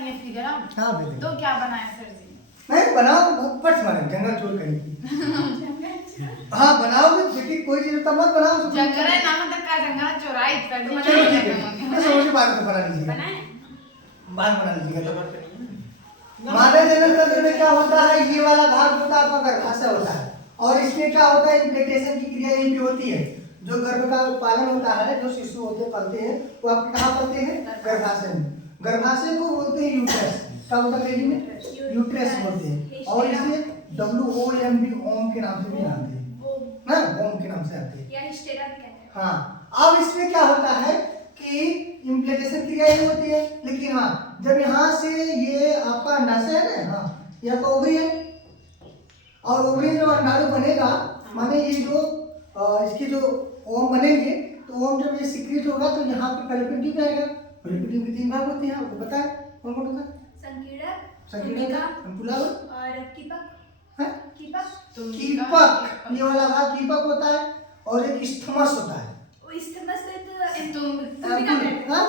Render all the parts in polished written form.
ये फिगर हम हाँ बिल्कुल। तो क्या बनाया सर जी? नहीं बनाओ, पट मारे जंगल चोर करेगी। हाँ बनाओगे, देखिए कोई चीज तो मत बनाओ। जंगल है नाम तक का जंगल चौराई सर जी। चलो ठीक है, मैं समझ के बाद तो बना लीजिएगा, बनाए बाद बना लीजिएगा। मादा जनन तंत्र में क्या होता है, ये वाला भाग होता है आपका गर्भाशय होता है, और इसमें क्या होता है, इम्प्लांटेशन की क्रिया यहीं पे होती है। जो गर्भ का पालन होता है, जो शिशु होते पलते हैं, वो आपके कहाँ पलते हैं, गर्भाशय में। गर्भाशय को बोलते हैं यूट्रस। क्या होता है बेबी में, यूट्रस बोलते हैं, और इसे WOMB ओम के नाम से भी जानते हैं ना, ओम के नाम से आते हैं। हाँ, अब इसमें क्या होता है कि इम्प्लांटेशन क्रिया ये होती है, लेकिन हाँ जब यहाँ से ये आपका अंडाशय है ना, हाँ ये आपका ओवरी है, और ओवरी जो अंडाणु बनेगा, माने ये जो इसके जो ओम बनेंगे, तो ओम जब ये सिक्रीट होगा तो यहाँ पे फैलोपियन ट्यूब आएगा। फैलोपियन ट्यूब के 3 भाग होते हैं, आपको पता है कौन कौन होता है? संकीर्णक, अम्पुला और कीपक। ये वाला भाग कीपक होता है, और एक स्थिमस होता है।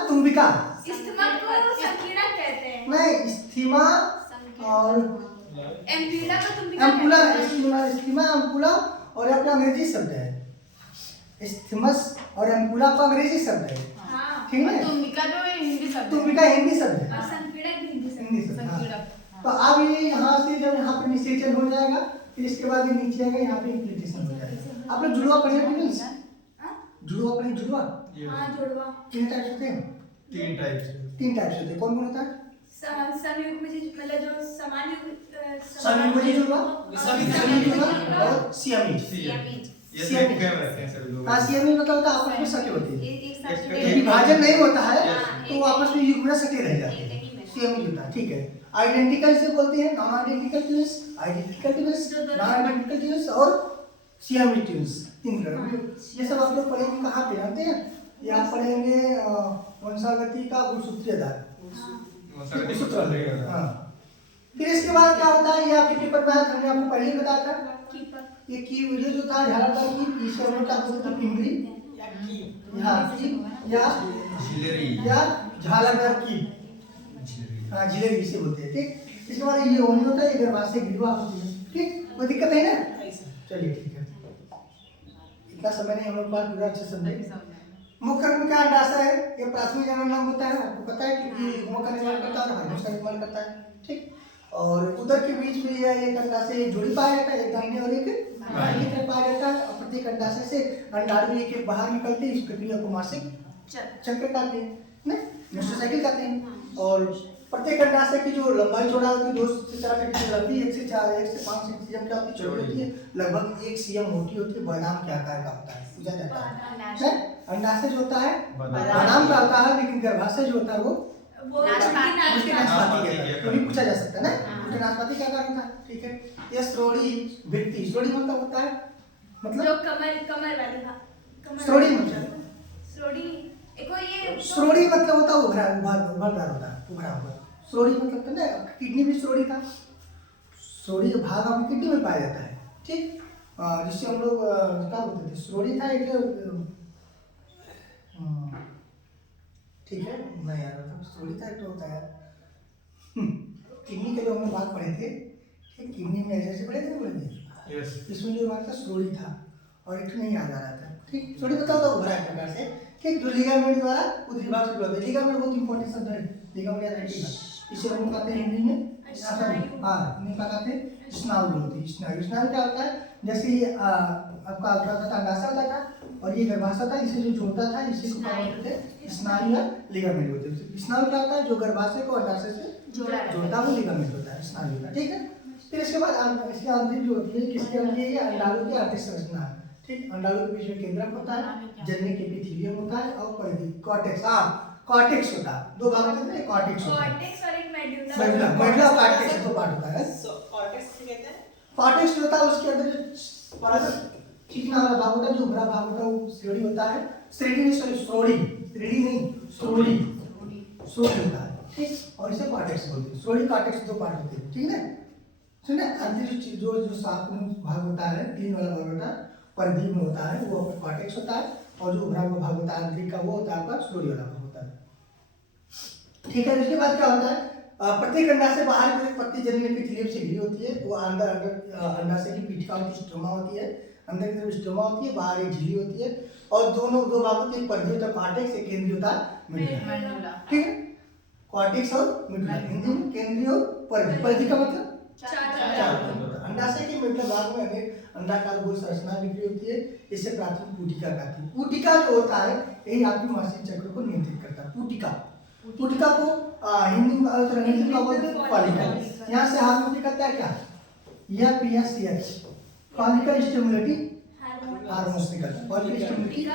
तुम्बिका नहीं, स्थिमा और एम्पुला, स्थिमा एम्पुला, और ये अपना अंग्रेजी शब्द है। स्थिमस और एम्पुला का अंग्रेजी शब्द है, ठीक है। तुम्बिका जो हिंदी शब्द तुम्बिका हिंदी शब्द है, हिंदी शब्द। हाँ। तो अब ये यहाँ से जब यहाँ पे निषेचन हो जाएगा, फिर इसके बाद ये नीचे आएगा, यहाँ पे इम्प्लांटेशन हो जाएगा। आप लोग जुड़वा पढ़े हैं? जुड़वा पढ़े? जुड़वा कितने टाइप्स होते हैं? 3 टाइप्स होते हैं। कौन कौन होता है? संयुग्मजी जुड़वा, और सियामीज। हाँ, सियामीज मतलब होता है आपस में सटे होते हैं, विभाजन नहीं होता है, तो वो आपस में युग्म सटे रह जाते हैं, सियामीज होता है, ठीक है। आइडेंटिकल से बोलते हैं, non identical twins, identical twins, non identical twins और सियामीज ट्विंस। 3 प्रकार। ये सब आप लोग पढ़ेंगे कहाँ पे जानते हैं? ये आप पढ़ेंगे वंशागति का गुणसूत्रीय आधार। हाँ, फिर इसके बाद क्या होता है, ये आपके पेपर में हमने आपको पहले ही बताया था, ये की ये जो था झालादार की, इसे हम लोग क्या बोलते हैं, पिंगली, हाँ या झालादार की, हाँ जिलेबी इसे बोलते हैं, ठीक। इसके बाद ये ओनी होता है, ये गर्भाशय ग्रीवा होती है, ठीक। कोई दिक्कत है ना? चलिए ठीक है, इतना समय नहीं हम लोग बात पूरा अच्छे समझे। मुख्य अंग का अंडाशय है, ये प्राथमिक जनन अंग होता है, आपको पता है, क्योंकि मुख का निर्माण करता है और हार्मोन्स का निर्माण करता है, ठीक। और उदर के बीच में यह एक अंडाशय जोड़ी पाया जाता है, एक दाहिने और एक बाएं की तरफ पाया जाता है, और प्रत्येक अंडाशय से अंडाणु एक एक बाहर निकलते हैं। इस प्रक्रिया को मासिक चक्र कहते हैं ना, मेंस्ट्रुअल साइकिल कहते हैं। और प्रत्येक अंडाशय की जो लंबाई चौड़ाई होती है 2 से 4 सेंटीमीटर रहती है, 1 से 5 सेंटीमीटर क्या होती है, चौड़ी होती है, लगभग 1 cm मोटी होती है, बादाम के आकार का होता है, पूछा जाता है। अंडाशय जो होता है बादाम का होता है, लेकिन गर्भाशय जो होता है वो नाशपाती कभी पूछा जा सकता है ना, तो नाशपाती का आकार होता है, ठीक है। ये श्रोणी वृत्ति, श्रोणी मतलब होता है, मतलब कमर वाली, श्रोणी मतलब श्रोणी मतलब होता है उभरदार होता है, उभरा हुआ। श्रोणी मतलब ना, किडनी भी श्रोणी था, श्रोणी का भाग आपकी किडनी में पाया जाता है, ठीक। जिससे हम लोग क्या बोलते थे, श्रोणी था एक, ठीक है, नहीं यार मतलब स्टोरी था तो होता है यार। किडनी के जो हमने भाग पढ़े थे, किडनी में ऐसे पढ़े थे, यस। इसमें जो भाग था स्टोरी था, और एक नहीं याद आ रहा था, ठीक। स्टोरी बताओ तो उभरा एक प्रकार से, ठीक। जो लिगामेंट द्वारा उधरी भाग से जुड़ा है, लिगामेंट बहुत इंपॉर्टेंट शब्द है, लिगामेंट याद रखिएगा। इसे हम लोग कहते हैं हिंदी में, हाँ हिंदी में कहते हैं स्नायु बोलते हैं। स्नायु क्या होता है, जैसे ये आपका अंडाशय होता था, और ये गर्भाशय था, इसे जो जोड़ता था, इसे को क्या बोलते थे, स्नायु या लिगामेंट बोलते थे। स्नायु क्या होता है, जो गर्भाशय को अंडाशय से जोड़ता है, वो लिगामेंट होता है, स्नायु का, ठीक है। फिर इसके बाद इसकी आंतरिक जो होती है, किसके अंदर ये अंडाणु की आंतरिक संरचना है, ठीक। अंडाणु के बीच में केंद्रक होता है, जननी के एपिथेलियम होता है, और परिधि कॉर्टेक्स, हाँ कॉर्टेक्स होता है, 2 भाग होते हैं, कॉर्टेक्स होता है, मेडुला और कॉर्टेक्स 2 पार्ट होता है। कॉर्टेक्स कहते हैं, कॉर्टेक्स होता है, उसके अंदर जो चिकना वाला भाग होता है, जो बड़ा भाग होता है, वो श्रोणी होता है, श्रेणी नहीं, सॉरी श्रोणी, श्रेणी नहीं, श्रोणी होता है, ठीक। और इसे कॉर्टेक्स बोलते हैं। श्रोणी कॉर्टेक्स 2 पार्ट होते हैं, ठीक है ना। सुनिए, आंतरिक जो 7 भाग होता है, 3 वाला भाग होता है, परिधि में होता है, वो आपका कॉर्टेक्स होता है, और जो उभरा हुआ भाग होता है आंतरिक का, वो होता है आपका श्रोणी वाला भाग होता है, ठीक है। इसके बाद क्या होता है, प्रत्येक अंडा से बाहर जो एक पत्ती जन्म एपिथेलियम से घिरी होती है, वो अंदर अंदर अंडाशय की पीठिका होती है, स्ट्रोमा होती है, अंदर की तरफ स्ट्रोमा होती है, बाहर एक झिल्ली होती है, और दोनों दो भागों से एक परिधि होता है कॉर्टेक्स, एक केंद्रीय होता है मेडुला। मेडुला। ठीक है, कॉर्टेक्स और मेडुला, हिंदी में केंद्रीय और परिधि। परिधि का मतलब चार। अंडाशय के मेडुला भाग में अनेक अंडाकार गोल संरचना बिखरी होती है, इसे प्राथमिक पुटिका कहते हैं। पुटिका जो होता है यही आपकी मासिक चक्र को नियंत्रित करता है। पुटिका, पुटिका को हिंदी में अंग्रेजी में बोलते हैं फॉलिकल। यहाँ से हाथ में निकलता है क्या, यह PSCH, फॉलिकल स्टिमुलेटिंग हार्मोन्स निकलता है। फॉलिकल स्टिमुलेटिंग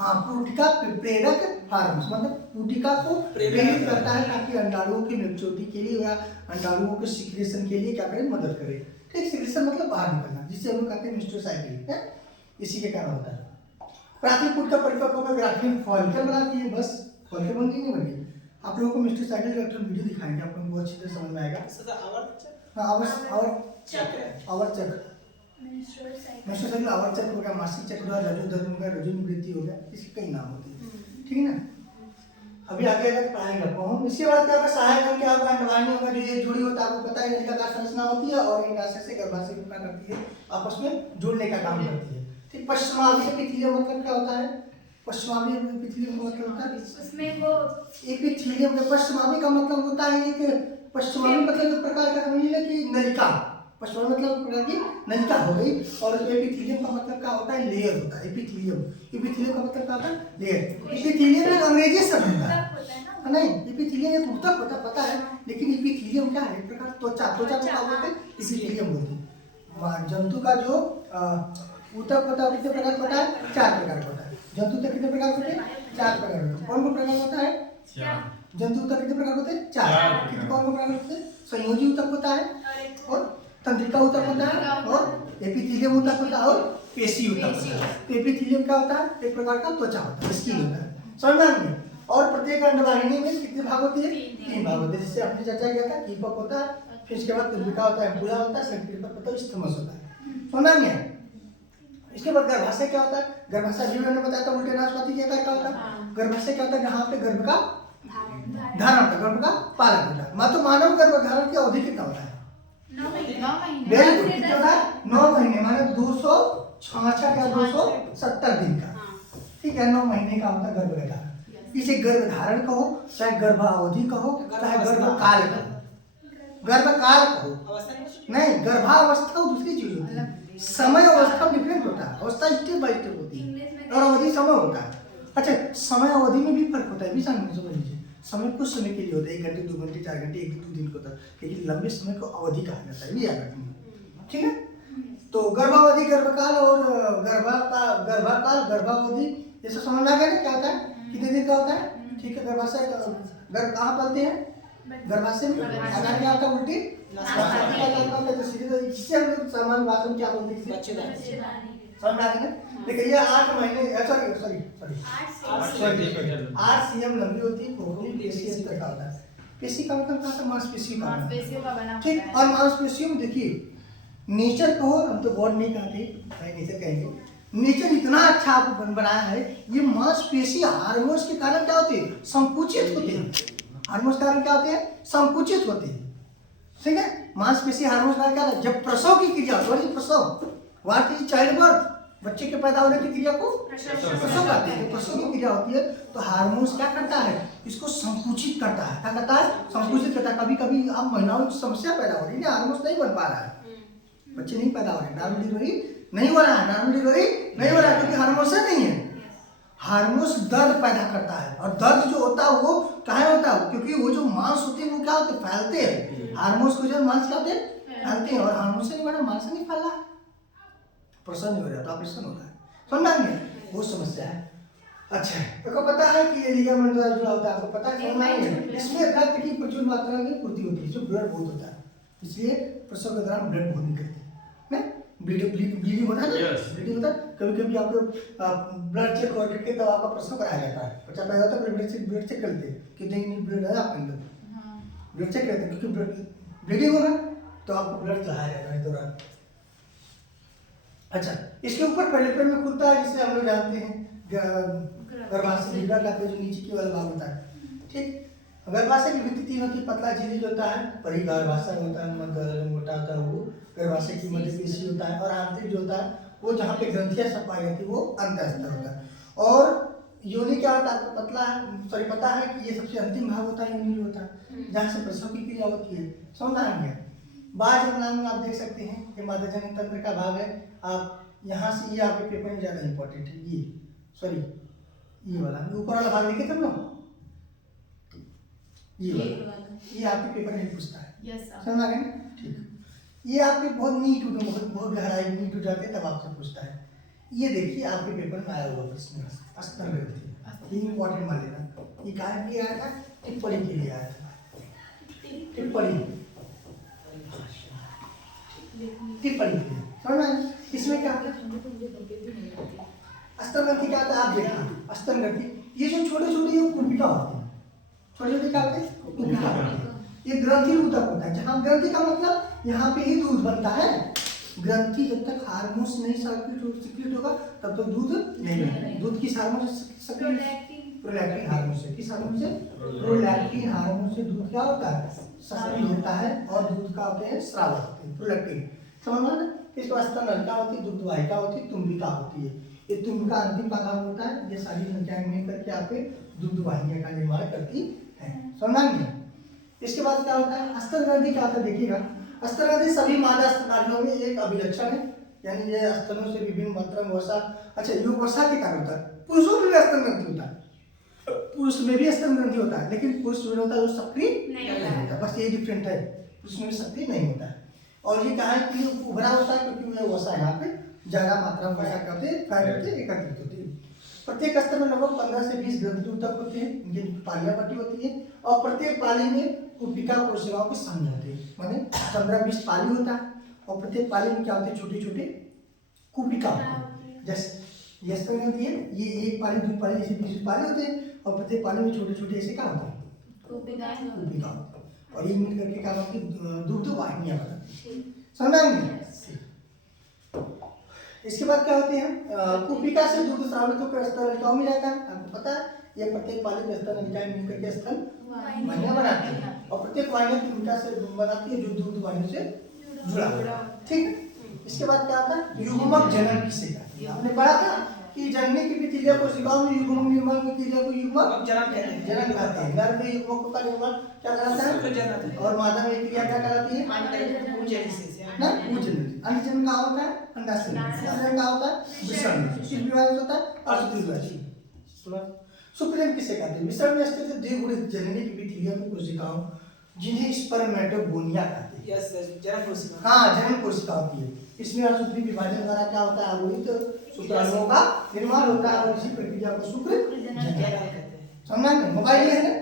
हाँ पुटिका प्रेरक हार्मोन्स, मतलब पुटिका को प्रेरित करता है ताकि अंडाणुओं की निचोटी के लिए या अंडाणुओं के सिक्रेशन के लिए क्या करे, मदद करे। ठीक, सिक्रेशन मतलब बाहर निकलना, जिसे हम लोग कहते हैं मेंस्ट्रुअल साइकिल है, इसी के कारण होता है। प्राथमिक पुटिका परिपक्व होकर ग्राफिन फॉलिकल बनाती है, बस फॉलिकल बन गई, नहीं बन गई। आप लोगों को मेंस्ट्रुअल साइकिल का एक वीडियो दिखाएंगे, आप लोगों को अच्छी तरह समझ में आएगा। आवर्त मेंस्ट्रुअल साइकिल आवर्त चक्र हो गया, मासिक चक्र हो गया, रजो धर्म हो गया, रजो निवृत्ति हो गया, इसके कई नाम होते हैं। ठीक है ना, अभी आगे अगर पढ़ाएंगे आपको। इसके बाद क्या होगा, सहायक अंग क्या होगा, अंडवाहिनी होगा, जो ये जुड़ी होता है, आपको पता है नलिकाकार संरचना होती है और अंडाशय से गर्भाशय को क्या करती है, आपस में जुड़ने का काम करती है। ठीक, पश्चिमावधि एपिथेलियम मतलब क्या होता है, पश्चिमावधि एपिथेलियम का मतलब होता है उसमें वो एपिथेलियम का पश्चिमावधि का मतलब होता है एक पश्चिमावधि मतलब एक प्रकार का समझिए कि नलिका, पश्चिमावधि मतलब प्रकार की नलिका हो गई, और एपिथेलियम का मतलब क्या होता है, लेयर होता है। एपिथेलियम, एपिथेलियम का मतलब क्या होता है, लेयर। एपिथेलियम एक अंग्रेजी शब्द होता है नहीं, एपिथेलियम एक ऊतक होता है, पता है, लेकिन एपिथेलियम क्या है, एक प्रकार त्वचा, त्वचा को क्या बोलते हैं, एपिथेलियम बोलते हैं। जंतु का जो ऊतक होता है कितने प्रकार का होता है, 4 प्रकार का होता है। जंतु ऊतक कितने प्रकार होते हैं, 4 प्रकार होते हैं। कौन कौन प्रकार होता है, जंतु ऊतक कितने प्रकार होते हैं, 4। कितने कौन कौन प्रकार होते हैं, संयोजी ऊतक होता है और तंत्रिका ऊतक होता है और एपिथेलियम ऊतक होता है और पेशी ऊतक होता है। एपिथेलियम क्या होता है, एक प्रकार का त्वचा होता है, स्किन होता है, समझ में आ गया। और प्रत्येक अंडवाहिनी में कितने भाग होती है, 3 भाग होते हैं, जिससे आपने चर्चा किया था, कीपक होता है, फिर इसके बाद तंत्रिका होता है, पूरा होता है, संकीर्णक होता है, स्थमस होता है, समझ में आ गया। इसके बाद गर्भाशय क्या होता है, गर्भाशय भी मैंने बताया था उल्टे नाशपाती के आकार का होता है। गर्भाशय क्या होता है, जहाँ पे गर्भ का धारण होता है, गर्भ का पालन होता है। मात्र मानव गर्भ धारण की अवधि कितना होता है, 9 महीने। वेरी गुड, कितना होता है, 9 महीने, माने 266 या 270 दिन का। ठीक है, 9 महीने का होता है गर्भधारण। इसे गर्भधारण कहो, चाहे गर्भावधि कहो, चाहे गर्भकाल कहो, गर्भकाल कहो, नहीं गर्भावस्था दूसरी चीज होती है, समय अवस्था डिफरेंट होता है, अवस्था स्टेप बाय स्टेप होती है और अवधि समय होता है। अच्छा, समय अवधि में भी फर्क होता है, भी समझ लीजिए। समय कुछ समय के लिए होता है, 1 घंटे 2 घंटे 4 घंटे 1-2 दिन को होता है, लेकिन लंबे समय को अवधि कहा जाता है, भी याद रखना। ठीक है, तो गर्भावधि, गर्भकाल और गर्भकाल, गर्भावधि, ये सब समझ आ गया ना क्या होता है, कितने दिन का होता है। ठीक है, गर्भाशय गर्भ कहाँ पलते हैं, गर्भाशय में। अगर क्या होता है, उल्टी इससे हम लोग सामान्य भाषा में क्या बोलते हैं, समझ आ गया। देखिए ये 8 महीने सॉरी 8 cm लंबी होती है, खोखली पेशी इस तरह का होता है। पेशी का मतलब क्या होता है, मांसपेशी का, मांसपेशियों का बना ठीक। होता है। और मांसपेशियों में देखिए नेचर कहो, हम तो गॉड नहीं कहते, नेचर कहेंगे। नेचर इतना अच्छा आपको बनाया है, ये मांसपेशी हार्मोन्स के कारण क्या होते हैं, संकुचित होते हैं। हार्मोन्स के कारण क्या होते हैं, संकुचित होते हैं। ठीक है, मांसपेशी हार्मोन्स का क्या है, जब प्रसव की क्रिया, सॉरी प्रसव, व्हाट इज चाइल्ड बर्थ, बच्चे के पैदा होने की क्रिया को प्रसव कहते हैं। प्रसव की क्रिया होती है तो हार्मोन्स क्या करता है, इसको संकुचित करता है। क्या करता है, संकुचित करता है। कभी कभी आप महिलाओं की समस्या पैदा हो रही है, हार्मोन्स नहीं बन पा रहा है, बच्चे नहीं पैदा हो रहे, नॉर्मल डिलीवरी नहीं हो रहा है, नॉर्मल डिलीवरी नहीं हो रहा है, क्योंकि हार्मोन्स नहीं है। हार्मोन्स दर्द पैदा करता है, और दर्द जो होता है वो काहे होता है, क्योंकि वो जो मांस होते हैं वो क्या होते हैं, फैलते हैं। हार्मोन्स को जो मांस क्या होते हैं, फैलते हैं, और हार्मोन से नहीं बना, मांस नहीं फैल रहा है, प्रसन्न नहीं हो रहा, तो ऑपरेशन हो रहा है, समझना नहीं, वो समस्या है। अच्छा, तो पता है कि ये लिगामेंट द्वारा जुड़ा होता है, आपको पता है, समझना है। इसमें रक्त की प्रचुर मात्रा में पूर्ति होती है, जो ब्लड बहुत होता है, इसलिए प्रसव के दौरान ब्लड बहुत निकलती है, ब्लीडिंग होता है ना, ब्लीडिंग होता है। कभी कभी आपको ब्लड चेक करके तब आपका प्रसव कराया जाता है, बच्चा पैदा होता है, ब्लड चेक करते हैं कि नहीं ब्लड है आपके अंदर, ब्लड चेक करते हैं, क्योंकि ब्लीडिंग होगा तो आपको ब्लड चढ़ाया जाता है दौरान। अच्छा, इसके ऊपर पेरिफेर में खुलता है, जिसे हम लोग जानते हैं गर्भाशय लीगा का जो नीचे की वाला भाग होता है। ठीक, गर्भाशय की भित्ति तीन होती है, पतला झिल्ली होता है, परिगर्भाशय होता है, मध्य मोटा होता है वो गर्भाशय की मध्य पेशी होता है, और आंतरिक जो होता है वो जहाँ पे ग्रंथियां सब पाई जाती है वो अंतःस्तर होता है। और योनि क्या होता है आपको पता है कि ये सबसे अंतिम भाग होता है, योनि जो होता है जहाँ से प्रसव की क्रिया होती है। समझ आ गया? बाह्य जननांग में आप देख सकते हैं ये मादा जनन तंत्र का भाग है। आप यहाँ से ये आपके पेपर में ज्यादा इंपॉर्टेंट है, ये वाला ऊपर वाला भाग देखे तुम लोग, ये आपके पेपर में पूछता है। Yes sir. समझ आ गया? ठीक। ये आपके बहुत नीट बहुत गहराई नीट हो जाते तब आपसे पूछता है। ये देखिए आपके पेपर में आया हुआ प्रश्न स्तन ग्रंथि, ये इंपॉर्टेंट मान लेना। ये कहाँ के लिए आया था? टिप्पणी के लिए आया था। टिप्पणी के लिए। समझ में? इसमें क्या होता है? स्तन ग्रंथि क्या होता है आप देखना। स्तन ग्रंथि ये जो छोटे छोटे ये कुपिका होते हैं, छोटे छोटे क्या होते हैं? कुपिका। ये ग्रंथि ऊतक होता है, जहाँ ग्रंथि का मतलब यहाँ पे ही दूध बनता है। ग्रंथि जब तक हार्मोन्स नहीं सिक्रीट होगा तब तक दूध नहीं बनेगा। दूध किस हार्मोन से? प्रोलैक्टिन हार्मोन से। किस हार्मोन से? प्रोलैक्टिन हार्मोन से दूध क्या होता है? सक्रिय होता है, और दूध का होते हैं स्राव होते हैं प्रोलैक्टिन। समझ में? इसके बाद स्तन नलिका होती है, दुग्ध वाहिका होती है, तुम्बिका होती है। ये तुम्बिका अंतिम भाग होता है, ये सारी संख्याएं मिल करके आपके दुग्ध वाहिका का निर्माण करती है। समझ में? इसके बाद क्या होता है? स्तन ग्रंथि क्या होता है देखिएगा। स्तन ग्रंथि सभी मादा स्तनारियों में एक अभिलक्षण है, यानी ये स्तनों से विभिन्न मात्रा में वसा, अच्छा योग वसा के कारण होता है। पुरुषों में भी स्तन ग्रंथि होता है, पुरुष में भी स्तन ग्रंथि होता है, लेकिन पुरुष में होता है वो सक्रिय नहीं होता, बस ये डिफरेंट है, पुरुष में सक्रिय नहीं होता है। और ये कहाँ के लिए उभरा होता है? क्योंकि ये वसा यहाँ पे ज्यादा मात्रा में वसा करते हैं, फैट होते हैं, एकत्रित होती है। प्रत्येक स्तन में लगभग 15 से 20 ग्रंथि ऊतक होते हैं, इनकी पालियां बटी होती है, और प्रत्येक पाली में कुपिका कोशिकाओं के समूह होते हैं, माने 15-20 पाली होता है, और प्रत्येक पाली में क्या होते हैं? छोटे छोटे कुपिका होते हैं। जैसे ये स्तन ग्रंथि है, ये एक पाली दो पाली ऐसे 20 पाली होते हैं, और प्रत्येक पाली में छोटे छोटे ऐसे क्या होते हैं? कुपिका होते हैं, और ये मिल करके क्या होती है? दुग्ध वाहिनियां बनाती हैं। समझ में? इसके बाद क्या होते हैं? कुपिका से दूध स्रावित होकर स्तन नलिकाओं में जाता है। आपको पता है ये प्रत्येक पाली स्तन नलिकाएं मिलकर के स्तन वाहिनियां बनाती है, और प्रत्येक वाहिनी कुपिका से बनाती है जो दूध वाहिनी से जुड़ा हुआ है। ठीक है। इसके बाद क्या आता है? युग्मक जनन किसे कहते हैं? आपने पढ़ा था कि जननी की एपिथेलिया कोशिकाओं में युग्मक निर्माण की क्रिया को युग्मक जनन कहते हैं। नर में युग्मक का निर्माण क्या कहलाता है? और मादा में क्रिया क्या कहलाती है? ना पूजन। अंडजन का होता है अंडाशय, शुक्रजन का होता है विसर्जन, किस विभाजन होता है? अर्धद्विभाजन। शुक्रजन किसे कहते हैं? विसर्जन में स्थित द्विगुणित जननी की एपिथेलिया में कोशिकाओं जिन्हें स्पर्मेटोगोनिया कहते हैं। यस जनन कोशिका। हाँ, जनन कोशिका होती है। इसमें अर्धद्विभाजन विभाजन द्वारा क्या होता है? अवरोहित शुक्राणुओं का निर्माण होता है, और इसी प्रक्रिया को शुक्रजन कहते हैं। समझा नहीं? मोबाइल है ना?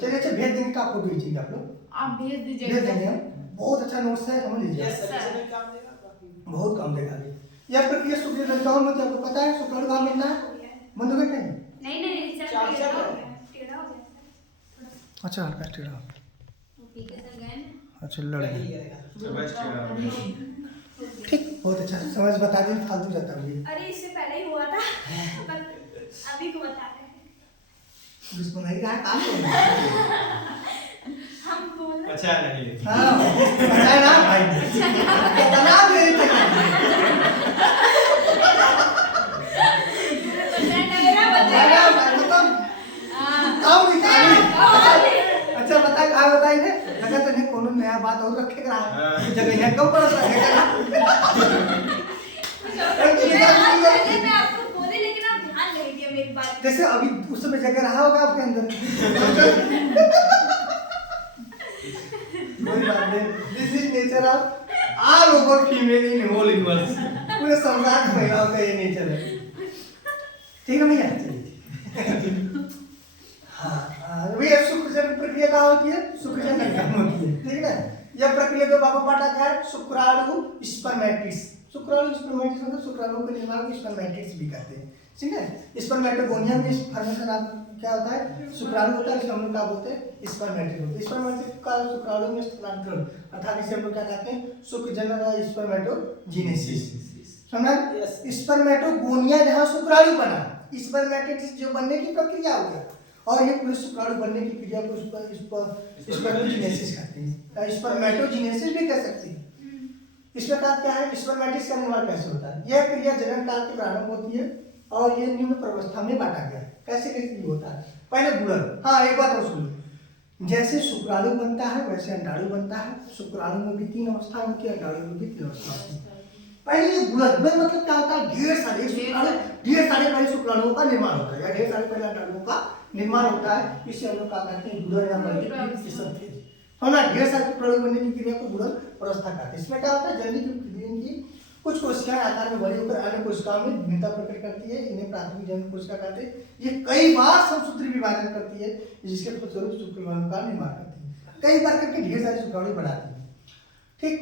चलिए अच्छा भेज देंगे, का फोटो खींचेंगे आप लोग, आप भेज दीजिए, भेज देंगे हम। बहुत अच्छा नोट्स है, समझ लीजिए। बहुत काम देगा यह प्रक्रिया शुक्र नलिकाओं में। आपको पता है शुक्राणु कहाँ मिलना है? बंद हो गया नहीं? अच्छा हल्का टेढ़ा, अच्छा लड़ ठीक, बहुत अच्छा समझ बता दें, फालतू जाता है। अरे इससे पहले ही हुआ था अभी को बता रहे हैं। दुश्मन है क्या काम? हम बोल अच्छा नहीं, हाँ अच्छा ना भाई, कितना मेरे तक अच्छा बता कहाँ बताई ने लगा तो नहीं कोनो नया बात और रखेगा जगह यहाँ कब पर रखेगा। मैं आपको बोले लेकिन आप ध्यान नहीं दिया मेरी बात। जैसे अभी उस समय जगह रहा होगा आपके अंदर। कोई बात नहीं, this is nature of all over female in whole universe. पूरे संसार की महिलाओं का ये नेचर है। ठीक है भैया? हाँ भैया, शुक्रजन प्रक्रिया क्या होती है? शुक्रजन होती है, ठीक है। यह प्रक्रिया दो भागों में बांटा गया है, शुक्राणु स्पर्मेटिड्स। शुक्राणु स्पर्मेटिड्स मतलब शुक्राणु के निर्माण को स्पर्मेटिड्स भी कहते हैं, ठीक है। स्पर्मेटोगोनिया में फॉर्मेशन क्या होता है? शुक्राणु होता है, इसे हम लोग क्या बोलते हैं? स्पर्मेटिड होते हैं। स्पर्मेटिड का शुक्राणु में स्थानांतरण, अर्थात इसे हम लोग क्या कहते हैं? शुक्रजनन स्पर्मेटोजेनेसिस। समझा? स्पर्मेटोगोनिया जहाँ शुक्राणु बना, स्पर्मेटिड्स जो बनने की प्रक्रिया हो गया और ये पूरे शुक्राणु बनने की क्रिया को स्पर्मेटोजेनेसिस कहते हैं, स्पर्मेटोजेनेसिस भी कह सकते हैं। इस प्रकार क्या है, स्पर्मेटिस का निर्माण कैसे होता है? यह क्रिया जनन काल के प्रारंभ होती है और ये निम्न प्रवस्था में बांटा गया है। कैसे कैसे होता है? पहले गुणन। हाँ, एक बात और सुन लो, जैसे शुक्राणु बनता है वैसे अंडाणु बनता है। शुक्राणु में भी 3 अवस्था होती है, अंडाणु में भी 3 अवस्था होती है। पहले ये गुणन मतलब क्या होता है? ढेर सारे पहले शुक्राणुओं का निर्माण होता है या ढेर सारे पहले अंडाणुओं का निर्माण होता है। इसे हम लोग क्या कहते हैं? गुणन या मल्टीप्लिकेशन फेज। हमें ढेर सारे शुक्राणु बनने की क्रिया को गुणन अवस्था कहते हैं। इसमें क्या होता है? जननी की कुछ कोशिकाएं आकार में बड़ी होकर अन्य कोशिकाओं में भिन्नता प्रकट करती है। इन्हें प्राथमिक जनन कोशिका कहते हैं। ये कई बार समसूत्री विभाजन करती है, जिसके फलस्वरूप शुक्राणु का निर्माण करती है। कई बार करके ढेर सारे शुक्राणु बनाती है। ठीक,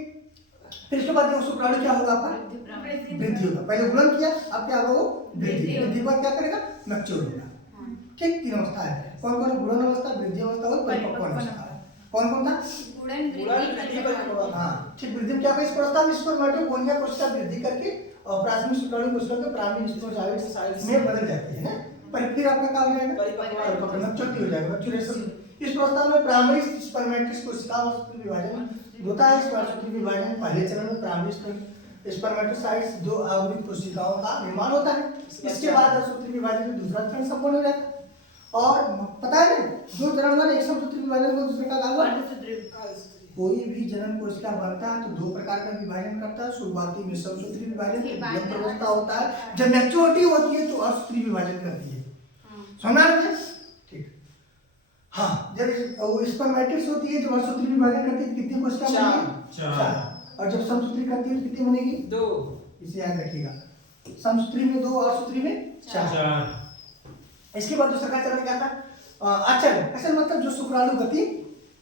फिर इसके बाद देखो शुक्राणु क्या होगा? आपका वृद्धि होगा। पहले गुणन किया, अब क्या होगा? वो वृद्धि। वृद्धि पर क्या करेगा? मैच्योर होगा। ठीक, 3 अवस्था है। कौन कौन? गुणन अवस्था, वृद्धि अवस्था और परिपक्व अवस्था। कौन कौन था? गुणन, वृद्धि, परिपक्व। हाँ ठीक, वृद्धि में क्या होगा? इस प्रस्ताव में स्पर्मेटोगोनिया कोशिका वृद्धि करके और प्राथमिक शुक्राणु कोशिका के प्राइमरी स्पोरोसाइट्स में बदल जाती है ना। पर फिर आपका क्या हो जाएगा? परिपक्व, मैच्योरिटी हो जाएगा, मैच्योरेशन। इस प्रस्ताव में प्राइमरी स्पर्मेटिस कोशिका विभाजन होता है। स्पर्मेटिक विभाजन पहले चरण में प्राइमरी स्पर्मेटोसाइट्स 2 आवृत कोशिकाओं का निर्माण होता है। इसके बाद सूत्री विभाजन में दूसरा चरण संपन्न हो जाता है। और पता है ना, 2 चरण में एक समसूत्री विभाजन को दूसरे का अर्धसूत्री। कोई भी जनन कोशिका बनता है तो 2 प्रकार का विभाजन करता है। शुरुआती में समसूत्री विभाजन प्रवस्था होता है, जब मैच्योरिटी होती है तो अर्धसूत्री विभाजन करती है। समझा ना? ठीक। हाँ, जब स्पर्मेटिस होती है, जब अर्धसूत्री विभाजन करती है कितनी कोशिका बनेगी? 4। और जब समसूत्री करती है तो कितनी बनेगी? 2। इसे याद रखिएगा, समसूत्री में 2, अर्धसूत्री में 4। इसके बाद दूसरा का चरण क्या था? अचल। अचल मतलब जो शुक्राणु गति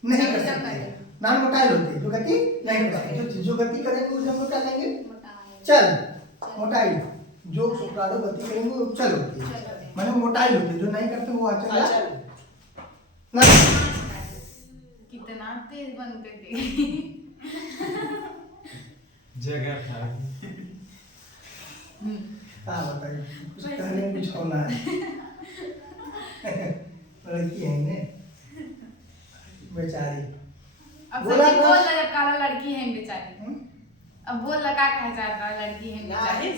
नहीं कर सकते, नॉन मोटाइल होते हैं, जो गति नहीं कर सकते। जो गति करेंगे उसे हम लोग क्या कहेंगे? चल। मोटाइल। जो शुक्राणु गति करेंगे वो चल होती है, माने मोटाइल होते हैं। जो नहीं करते वो अचल। कितना तेज बन करके जगह था। हाँ बताइए, कुछ कहने में कुछ होना है। लड़की है ने बेचारी। अब बोल लगा काला लड़की है बेचारी। अब बोल लगा कहा जाता लड़की है बेचारी।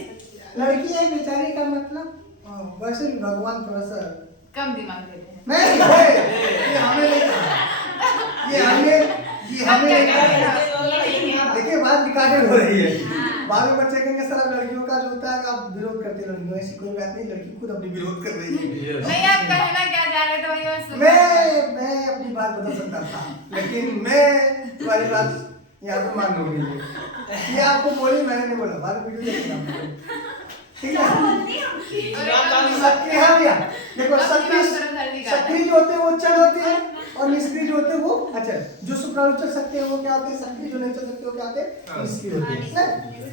लड़की है बेचारी का मतलब वैसे भी भगवान थोड़ा सा कम दिमाग देते हैं। नहीं, ये हमें नहीं कहा। देखिए बात रिकॉर्डेड हो रही है। बाद में बच्चे कहेंगे सर अब लड़कियों का जो होता है आप विरोध करते लड़कियों, ऐसी कोई बात नहीं। लड़की खुद अपनी विरोध कर रही है। नहीं आप कहना क्या जा रहे थे वही मैं सुन। मैं अपनी बात बदल सकता था, लेकिन मैं तुम्हारी बात यहाँ पे मान लूंगी। ये आपको बोली, मैंने नहीं बोला। बाद में वीडियो देखना, ठीक है? सक्रिय है भैया, देखो सक्रिय जो होते हैं वो चल होते हैं और निष्क्रिय जो होते हैं वो अचल। जो शुक्राणु चल सकते हैं वो क्या होते हैं? सक्रिय। जो नहीं चल सकते वो क्या होते हैं? निष्क्रिय होते हैं।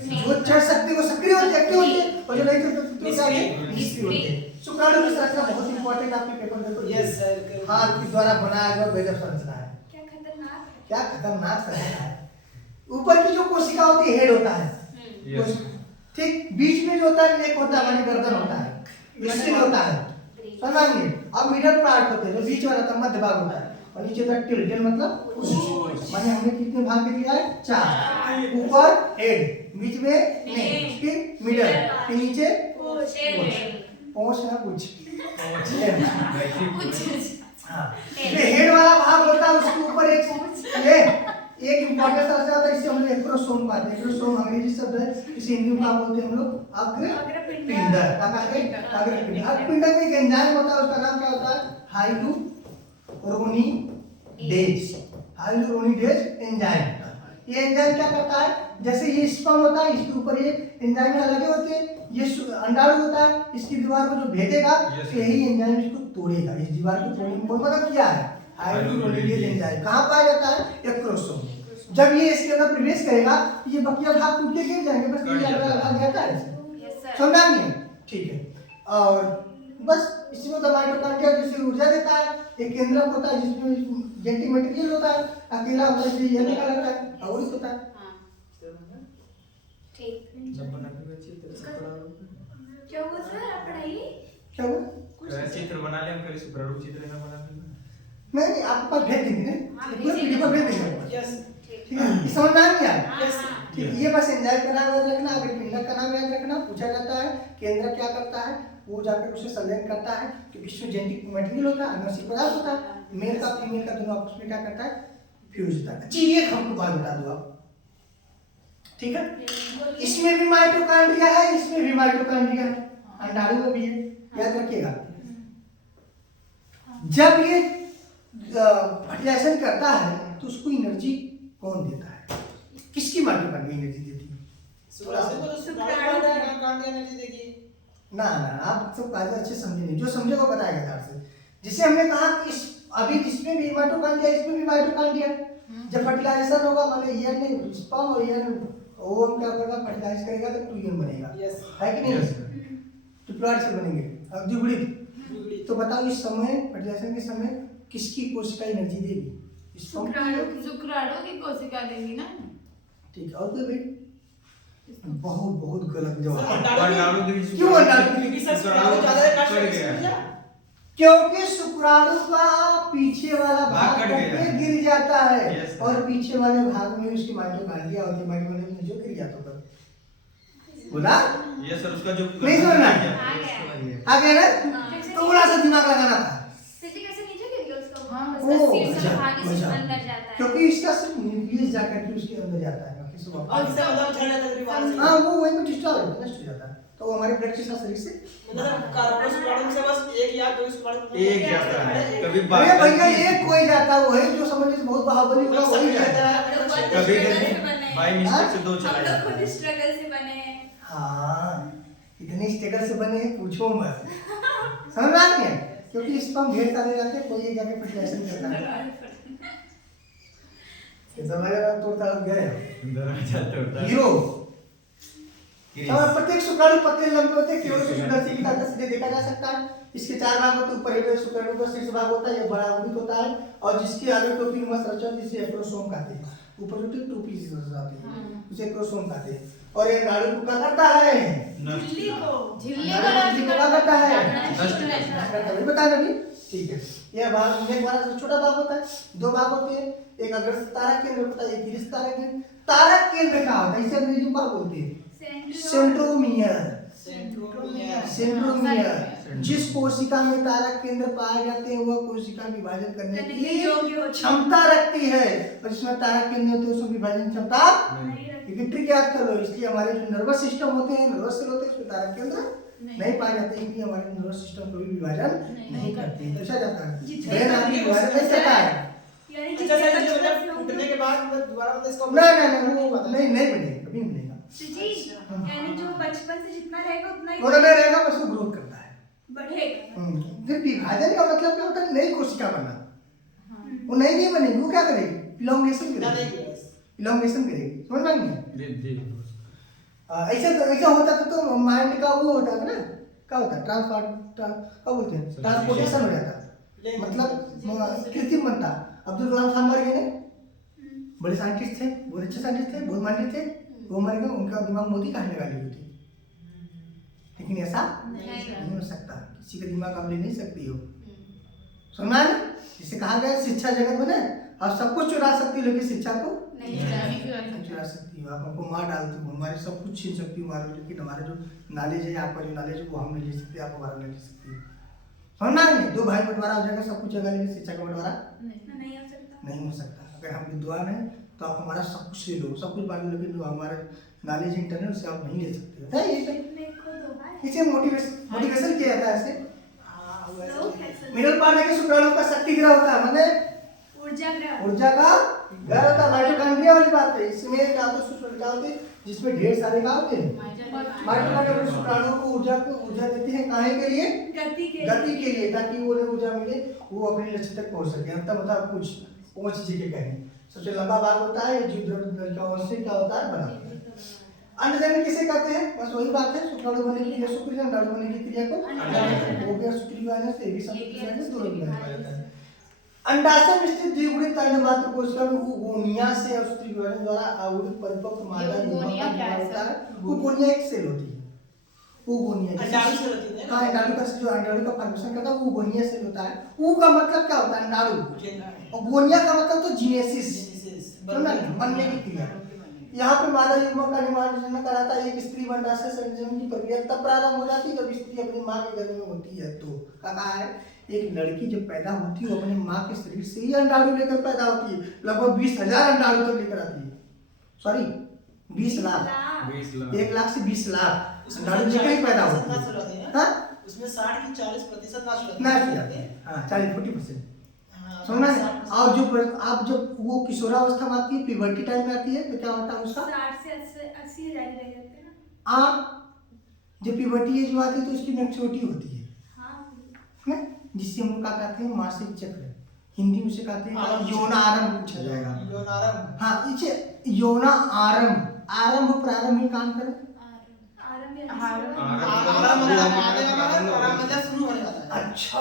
जो चल सकते हैं वो सक्रिय होते हैं, एक्टिव होते हैं, और जो नहीं चल सकते वो क्या होते हैं? निष्क्रिय होते हैं। शुक्राणु की संरचना बहुत इंपॉर्टेंट, आपके पेपर देखो। यस सर, हाथ के द्वारा बनाया गया वेदर संरचना है। क्या खतरनाक संरचना है। ऊपर की जो कोशिका होती है हेड होता है, ठीक। बीच में जो होता है नेक होता है, माने गर्दन होता है, स्किन होता है, समझिए। अब मिडल पार्ट होते हैं, जो बीच वाला था मध्य भाग होता है, और नीचे तक टिल्टन मतलब पूंछ। माने हमने कितने भाग में दिया है? 4। ऊपर हेड, बीच में नेक, फिर मिडल, फिर नीचे पूंछ ना पूंछ। हाँ, ये हेड वाला भाग होता है, उसके ऊपर एक इंपॉर्टेंट संरचना होता है, इसे हम लोग एक्रोसोम कहते हैं। एक्रोसोम अंग्रेजी शब्द है, इसे हिंदी में क्या बोलते हैं हम लोग? अग्रपिंड। क्या कहते हैं? अग्रपिंड। अग्रपिंड में एक एंजाइम होता है, उसका नाम क्या होता है? हाइलुरोनिडेज। Hyaluronidase enzyme. ये एंजाइम क्या करता है? जैसे ये स्पर्म होता है, इसके ऊपर ये एंजाइम लगे होते हैं। ये अंडाणु होता है, इसकी दीवार को जो भेदेगा यही एंजाइम इसको तोड़ेगा। इस दीवार को तोड़ने का मतलब क्या है? Hyaluronidase enzyme. कहाँ पाया जाता है? एक्रोसोम। जब ये इसके अंदर प्रवेश करेगा तो ये बकिया भाग टूट के गिर जाएंगे, बस ये अगला भाग जाता है। समझा नहीं? ठीक है। और बस इसमें तो माइटोकॉन्ड्रिया जैसी ऊर्जा देता है। एक केंद्रक होता है जिसमें जेनेटिक मटेरियल होता है, अकेला होता है इसलिए ये निकल आता है, और होता है। ठीक। जब बना के बच्चे तो क्या हुआ सर? आप पढ़ाइए। क्या हुआ? चित्र बना ले हम कल शुक्राणु चित्र ना बना देना। नहीं आपके पास भेज देंगे हाँ, पूरा वीडियो पर भेज देंगे यस ठीक है ये समझ में आ गया यस ठीक है ये बस एंजाइम का नाम याद रखना अगर पिंडक का नाम याद रखना पूछा जाता है केंद्र क्या करता है वो जाकर उसे संलयन करता है कि विश्व जेनेटिक मटेरियल होता है अनुवांशिक पदार्थ होता है मेल का फीमेल का दोनों आपस में क्या करता है फ्यूज होता है जी ये हमको बात बता दो आप ठीक है इसमें भी माइटोकॉन्ड्रिया है इसमें भी माइटोकॉन्ड्रिया है अंडाणु में भी है याद रखिएगा जब ये फर्टिलाइजेशन करता है तो उसको एनर्जी कौन देता है किसकी माइटोकॉन्ड्रिया एनर्जी देती है शुक्राणु को तो शुक्राणु कांड एनर्जी देगी ना ना आप सब काज अच्छे समझे नहीं जो समझे वो बताएगा ध्यान से जिसे हमने कहा कि इस अभी जिसमें भी माइटोकॉन्ड्रिया इसमें भी माइटोकॉन्ड्रिया जब फर्टिलाइजेशन होगा माने ईयर में स्पर्म और ईयर ओवम क्या करेगा फर्टिलाइज करेगा तो 2 यून बनेगा यस है कि नहीं डिप्लॉइड सेल बनेंगे अब द्विगुणित तो बताओ इस समय फर्टिलाइजेशन के समय किसकी कोशिका एनर्जी देगी शुक्राणु की कोशिका देंगी ना ठीक है और कोई भी बहुत बहुत गलत जवाब अंडाणु की क्यों अंडाणु की? क्योंकि सर शुक्राणु ज्यादा कट गया। नष्ट क्योंकि शुक्राणु का पीछे वाला भाग कट गया। कट के गिर जाता है Yes, sir. और पीछे वाले भाग में उसकी माइटोकॉन्ड्रिया होती है माइटोकॉन्ड्रिया में जो गिर जाता है बोला ये सर उसका जो नहीं समझना आ गया ना हाँ। थोड़ा सा दिमाग लगाना था सिटी कैसे नीचे गिर गया उसका हाँ, उसका ओ, सिर से मजा, भाग मजा। अंदर जाता है क्योंकि इसका सिर्फ न्यूक्लियस जाकर के उसके अंदर जाता है बाकी सब और बाहर। इससे मतलब झड़ जाता है रिवाज से हाँ वो वही में डिस्टर्ब हो नष्ट हो जाता है तो वो हमारे ब्लड के साथ शरीर से मतलब कार्बन शुक्राणु से बस एक या दो शुक्राणु एक जाता है कभी अरे भैया एक कोई जाता है वही जो समझ लीजिए बहुत बाहुबली होगा वही जाता है कभी बाई मिस्टेक से 2 हम चला लोग जाता खुद है। स्ट्रगल से बने हैं हाँ इतने स्ट्रगल से बने हैं पूछो मत समझ में आ गया क्योंकि इस पर ढेर सारे जाते हैं कोई एक जाके फर्टिलाइजेशन करता है ये सब लगा तोड़ता गए दरवाजा तोड़ता है। हीरो क्रिस। और प्रत्येक शुक्राणु पतले लंबे होते हैं केवल सूक्ष्मदर्शी की ताकत से देखा जा सकता है इसके 4 भाग होते हैं ऊपर हेड शुक्राणु का शीर्ष भाग होता है ये बड़ा अंगुलित होता है और जिसके आगे टोपी नुमा संरचना जिसे एक्रोसोम कहते हैं ऊपर जो टोपी सी जाती है उसे एक्रोसोम कहते हैं और ये नाड़ू को क्या करता है झिल्ली को झिल्ली नाड़ी को क्या करता है नष्ट करता अभी बता रही ठीक है यह भाग में हमारा सबसे छोटा भाग होता है 2 भाग होते हैं एक अग्रस्थ तारक केंद्र होता है एक गिरिस्थ तारक केंद्र तारक केंद्र क्या होता है इसे अंग्रेजी में क्या बोलते हैं सेंट्रोमियर सेंट्रोमियर जिस कोशिका में तारक केंद्र पाए जाते हैं वह कोशिका विभाजन करने की क्षमता रखती है और जिसमें तारक केंद्र होते हैं उसमें विभाजन क्षमता क्योंकि ट्रिक याद कर लो इसलिए हमारे जो नर्वस सिस्टम होते हैं नर्वस सेल होते हैं उसमें तारक केंद्र नहीं पाए जाते इसलिए हमारे नर्वस सिस्टम कभी विभाजन नहीं करते पूछा जाता है ब्रेन आदमी विभाजन नहीं करता है यानी अच्छा जितने सर जो बचपन जब से हम फूटने के बाद मतलब दोबारा मतलब इसको नहीं नहीं बनेगा कभी नहीं बनेगा जी यानी जो बचपन से जितना रहेगा उतना ही वो तो नहीं रहेगा बस वो ग्रोथ करता है बढ़ेगा फिर विभाजन का मतलब क्या होता है नई कोशिका बनना वो नहीं बनेगी वो क्या करेगी इलोंगेशन करेगी इलोंगेशन करेगी समझ में नहीं ऐसा होता तो माइंड का वो होता है ना क्या होता है क्या बोलते हैं ट्रांसपोर्टेशन हो जाता है मतलब कृत्रिम बनता अब्दुल कलाम साहब मर गए ना बड़े साइंटिस्ट थे बहुत अच्छे साइंटिस्ट थे बहुत माइंडेड थे वो मर गए उनका दिमाग मोदी कहने लगा ली थी लेकिन ऐसा नहीं हो सकता किसी का दिमाग आप ले नहीं सकती हो सुनना है जिसे कहा गया शिक्षा जगत बने आप सब कुछ चुरा सकती हो लेकिन शिक्षा को नहीं चुरा सकती हो आप हमको मार डालती हो हमारे सब कुछ छीन सकती हो हमारे लेकिन हमारे जो नॉलेज है आपका जो नॉलेज है वो हम नहीं ले सकते आप हमारा नहीं ले सकती हो सुनना है 2 भाई बंटवारा हो जाएगा सब कुछ जगह लेकिन शिक्षा का बंटवारा नहीं हो सकता अगर हम विद्वान हैं तो आप हमारा सब कुछ ले लो सब कुछ बांट लो लेकिन जो हमारा नॉलेज इंटरनेट से आप नहीं ले सकते होता है ये इसे मोटिवेशन किया जाता है ऐसे मिडल पार्ट है कि शुक्राणु का शक्ति ग्रह होता है मतलब ऊर्जा का घर होता है माइटोकॉन्ड्रिया वाली बात है इसमें क्या होता है सूक्ष्म होते हैं जिसमें ढेर सारे क्या होते हैं माइटोकॉन्ड्रिया शुक्राणु को ऊर्जा देते हैं काहे के लिए गति के लिए ताकि वो ऊर्जा मिले वो अपने लक्ष्य तक पहुंच सके अंत मतलब कुछ पहुंच जी के कहें सबसे लंबा भाग होता है जीव द्रव्य से क्या होता है बना अंडजन किसे कहते हैं बस वही बात है शुक्राणु बनने की क्रिया शुक्रिया अंडाणु बनने की क्रिया को हो गया शुक्रिया से भी सब दोनों विभाजन जाता है अंडाशय में स्थित द्विगुणित अंडमात्र कोशिका में ओगोनिया से और सूत्री विभाजन द्वारा आवृत परिपक्व मादा युग्मक का निर्माण होता है ओगोनिया एक सेल होती है वो गोनिया। अंडाणु से होती है ना? हाँ, अंडाणु का जो अंडाणु का फॉर्मेशन करता है वो गोनिया से होता है। ऊ का मतलब क्या होता है? अंडाणु। और गोनिया का मतलब तो जीनेसिस, बनने की क्रिया। यहाँ पे मानव युग्मक का निर्माण कराता है, एक स्त्री अंडा से संजनन की प्रक्रिया तब प्रारंभ हो जाती है जब स्त्री अपनी माँ के गर्भ में होती है। तो कहा है एक लड़की जब पैदा होती है वो अपनी माँ के शरीर से ही अंडाणु लेकर पैदा होती है। लगभग 20,000 अंडाणु तक लेकर आती है। सॉरी 20 लाख, 1 लाख से 20 लाख अंडाणु लेकर ही पैदा होती है। हाँ, उसमें 60 की 40% नाश हो जाती है। हाँ, 40-40%। समझना है। और जो आप जब वो किशोरावस्था में आती है, प्यूबर्टी टाइम में आती है, तो क्या होता है उसका 60 से 80 जारी रह जाते हैं ना। आप जब प्यूबर्टी एज में आती है तो उसकी मैच्योरिटी होती है हाँ, जिससे हम लोग क्या कहते हैं मासिक चक्र, हिंदी में उसे कहते हैं यौना आरंभ पूछा जाएगा। यौनारंभ। हाँ, इसे यौना आरंभ, आरंभ प्रारंभ में काम करें। आरंभ या आराम मतलब आने वाला है, आराम मतलब शुरू होने वाला है। अच्छा,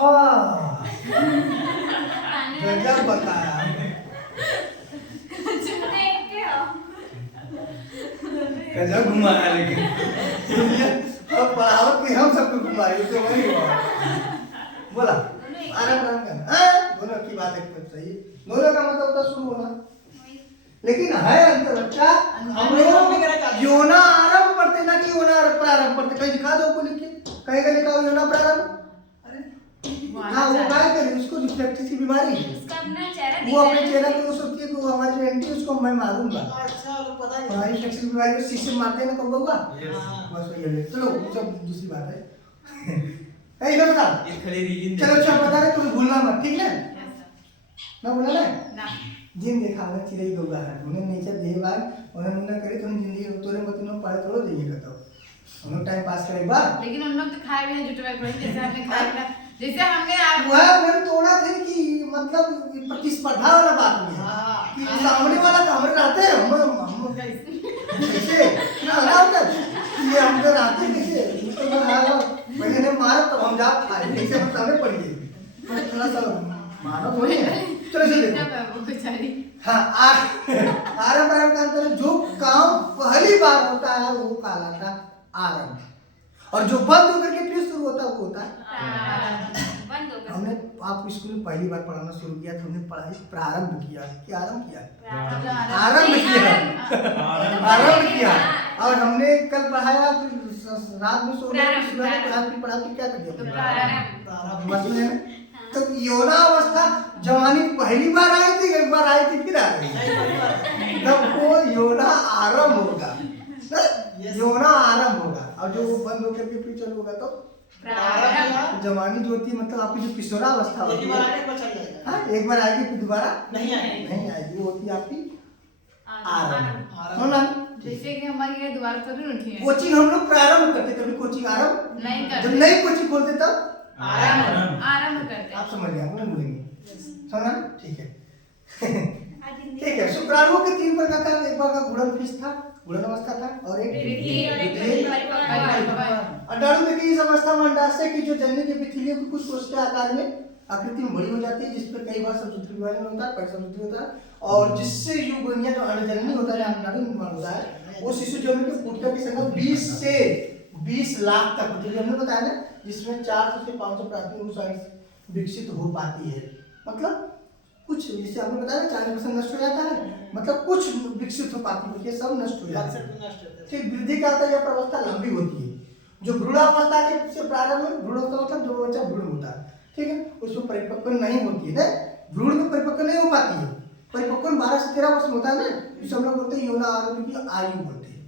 गजब बताया। देख के आओ। गजब घुमाया लेकिन। अब पढ़ाओ कि हम सबको घुमाए तो वही हुआ। बोला आराम आराम करना। हाँ, दोनों की बात एकदम सही। दोनों का मतलब होता शुरू होना, लेकिन है अंतर बच्चा। हम लोग योना आरंभ पढ़ते ना कि योना प्रारंभ पढ़ते। कहीं दिखा दो को लिख के, कहेगा लिखा हो योना प्रारंभ। हाँ, वो काय करे, उसको रिफ्लेक्टिव की बीमारी है। उसका अपना चेहरा वो अपने चेहरा पे वो सोचती है कि वो हमारी जो एंटी उसको मैं मारूंगा। अच्छा, लोग पता है। हमारी रिफ्लेक्टिव की बीमारी को शीशे में मारते हैं ना कब होगा। हाँ। बस वही है। चलो वो सब दूसरी बात है। ए इधर बता। ये खाली रीजन चलो अच्छा बता रहे तुम्हें भूलना मत, ठीक है ना? बोला ना ना जिन देखा ना चिड़ै गौगा है उन्हें नेचर दे बार उन्हें ना करे तो जिंदगी तोरे मत न पाए थोड़ा देंगे कहता हम लोग टाइम पास करे एक बार। लेकिन उन लोग तो खाए भी हैं जुटवा कर, जैसे हमने खाया था, जैसे हमने आप वह मैंने तोड़ा थे कि मतलब प्रतिस्पर्धा वाला बात में हाँ। कि सामने वाला तो हमारे रहते हैं हम कैसे ना ना होता ये हम तो रहते कैसे तो मैंने ने मारा तो हम जा खाए कैसे हम सामने पड़ गए थोड़ा सा मारो तो है। चलो चलिए वो बेचारी हाँ आरंभ आरंभ का अंतर जो काम पहली बार होता है वो कहलाता आरंभ, और जो बंद होकर के फिर शुरू होता है वो होता है। बंद हो गया। हमने आप स्कूल में पहली बार पढ़ाना शुरू किया तो हमने पढ़ाई प्रारंभ किया कि आरंभ किया आरंभ किया और हमने कल पढ़ाया फिर रात में सो गए फिर पढ़ा फिर क्या कर दिया बस में। तो यौना अवस्था जवानी पहली बार आई थी, एक बार आई थी फिर आ गई, तब वो यौना आरंभ होगा, यौना आरंभ होगा। और जो बंद होकर के फिर चालू होगा तो जवानी जो होती है मतलब आपकी जो किशोरावस्था होती है हाँ एक बार आएगी फिर दोबारा नहीं आएगी, वो होती है आपकी आरंभ। आरंभ। सुना जैसे कि हमारी ये दोबारा थोड़ी उठी है, कोचिंग हम लोग प्रारंभ करते, कभी कोचिंग आरंभ नहीं जब करते, नई कोचिंग खोलते तब आरंभ करते। आप समझ गए, हम लोग बोलेंगे समझा ठीक है। आज हिंदी ठीक है। शुक्राणुओं के 3 प्रकार था, एक बार का गुणन फीस था, गुणन अवस्था था और एक अंडाणु देखिए इस अवस्था में अंडाशय की जो जननी के पिथिलियों की कुछ कोशिका आकार में आकृति में बड़ी हो जाती है, जिस पर कई बार सबसूत्री विभाजन होता है, परिसमसूत्री होता है, और जिससे युगनिया जो अंडजननी होता है अंडाणु निर्माण होता है वो शिशु जन्म के फुटकर की संख्या 20 से 20 लाख तक होती है। हमने बताया ना जिसमें 400 से 500 प्राथमिक रूप विकसित हो पाती है, मतलब कुछ जैसे आपने बताया 40% नष्ट हो जाता है, मतलब कुछ विकसित हो पाती है, सब नष्ट हो जाता है। ठीक, वृद्धि का होता है जब अवस्था लंबी होती है, जो भ्रूणावस्था के से प्रारंभ में भ्रूणावस्था मतलब जो बच्चा भ्रूण होता है, ठीक है, उसमें परिपक्व नहीं होती है ना, भ्रूण में परिपक्व नहीं हो पाती है। परिपक्व 12 से 13 वर्ष में होता है ना, जिसे हम लोग बोलते हैं यौना आरंभ की आयु बोलते हैं,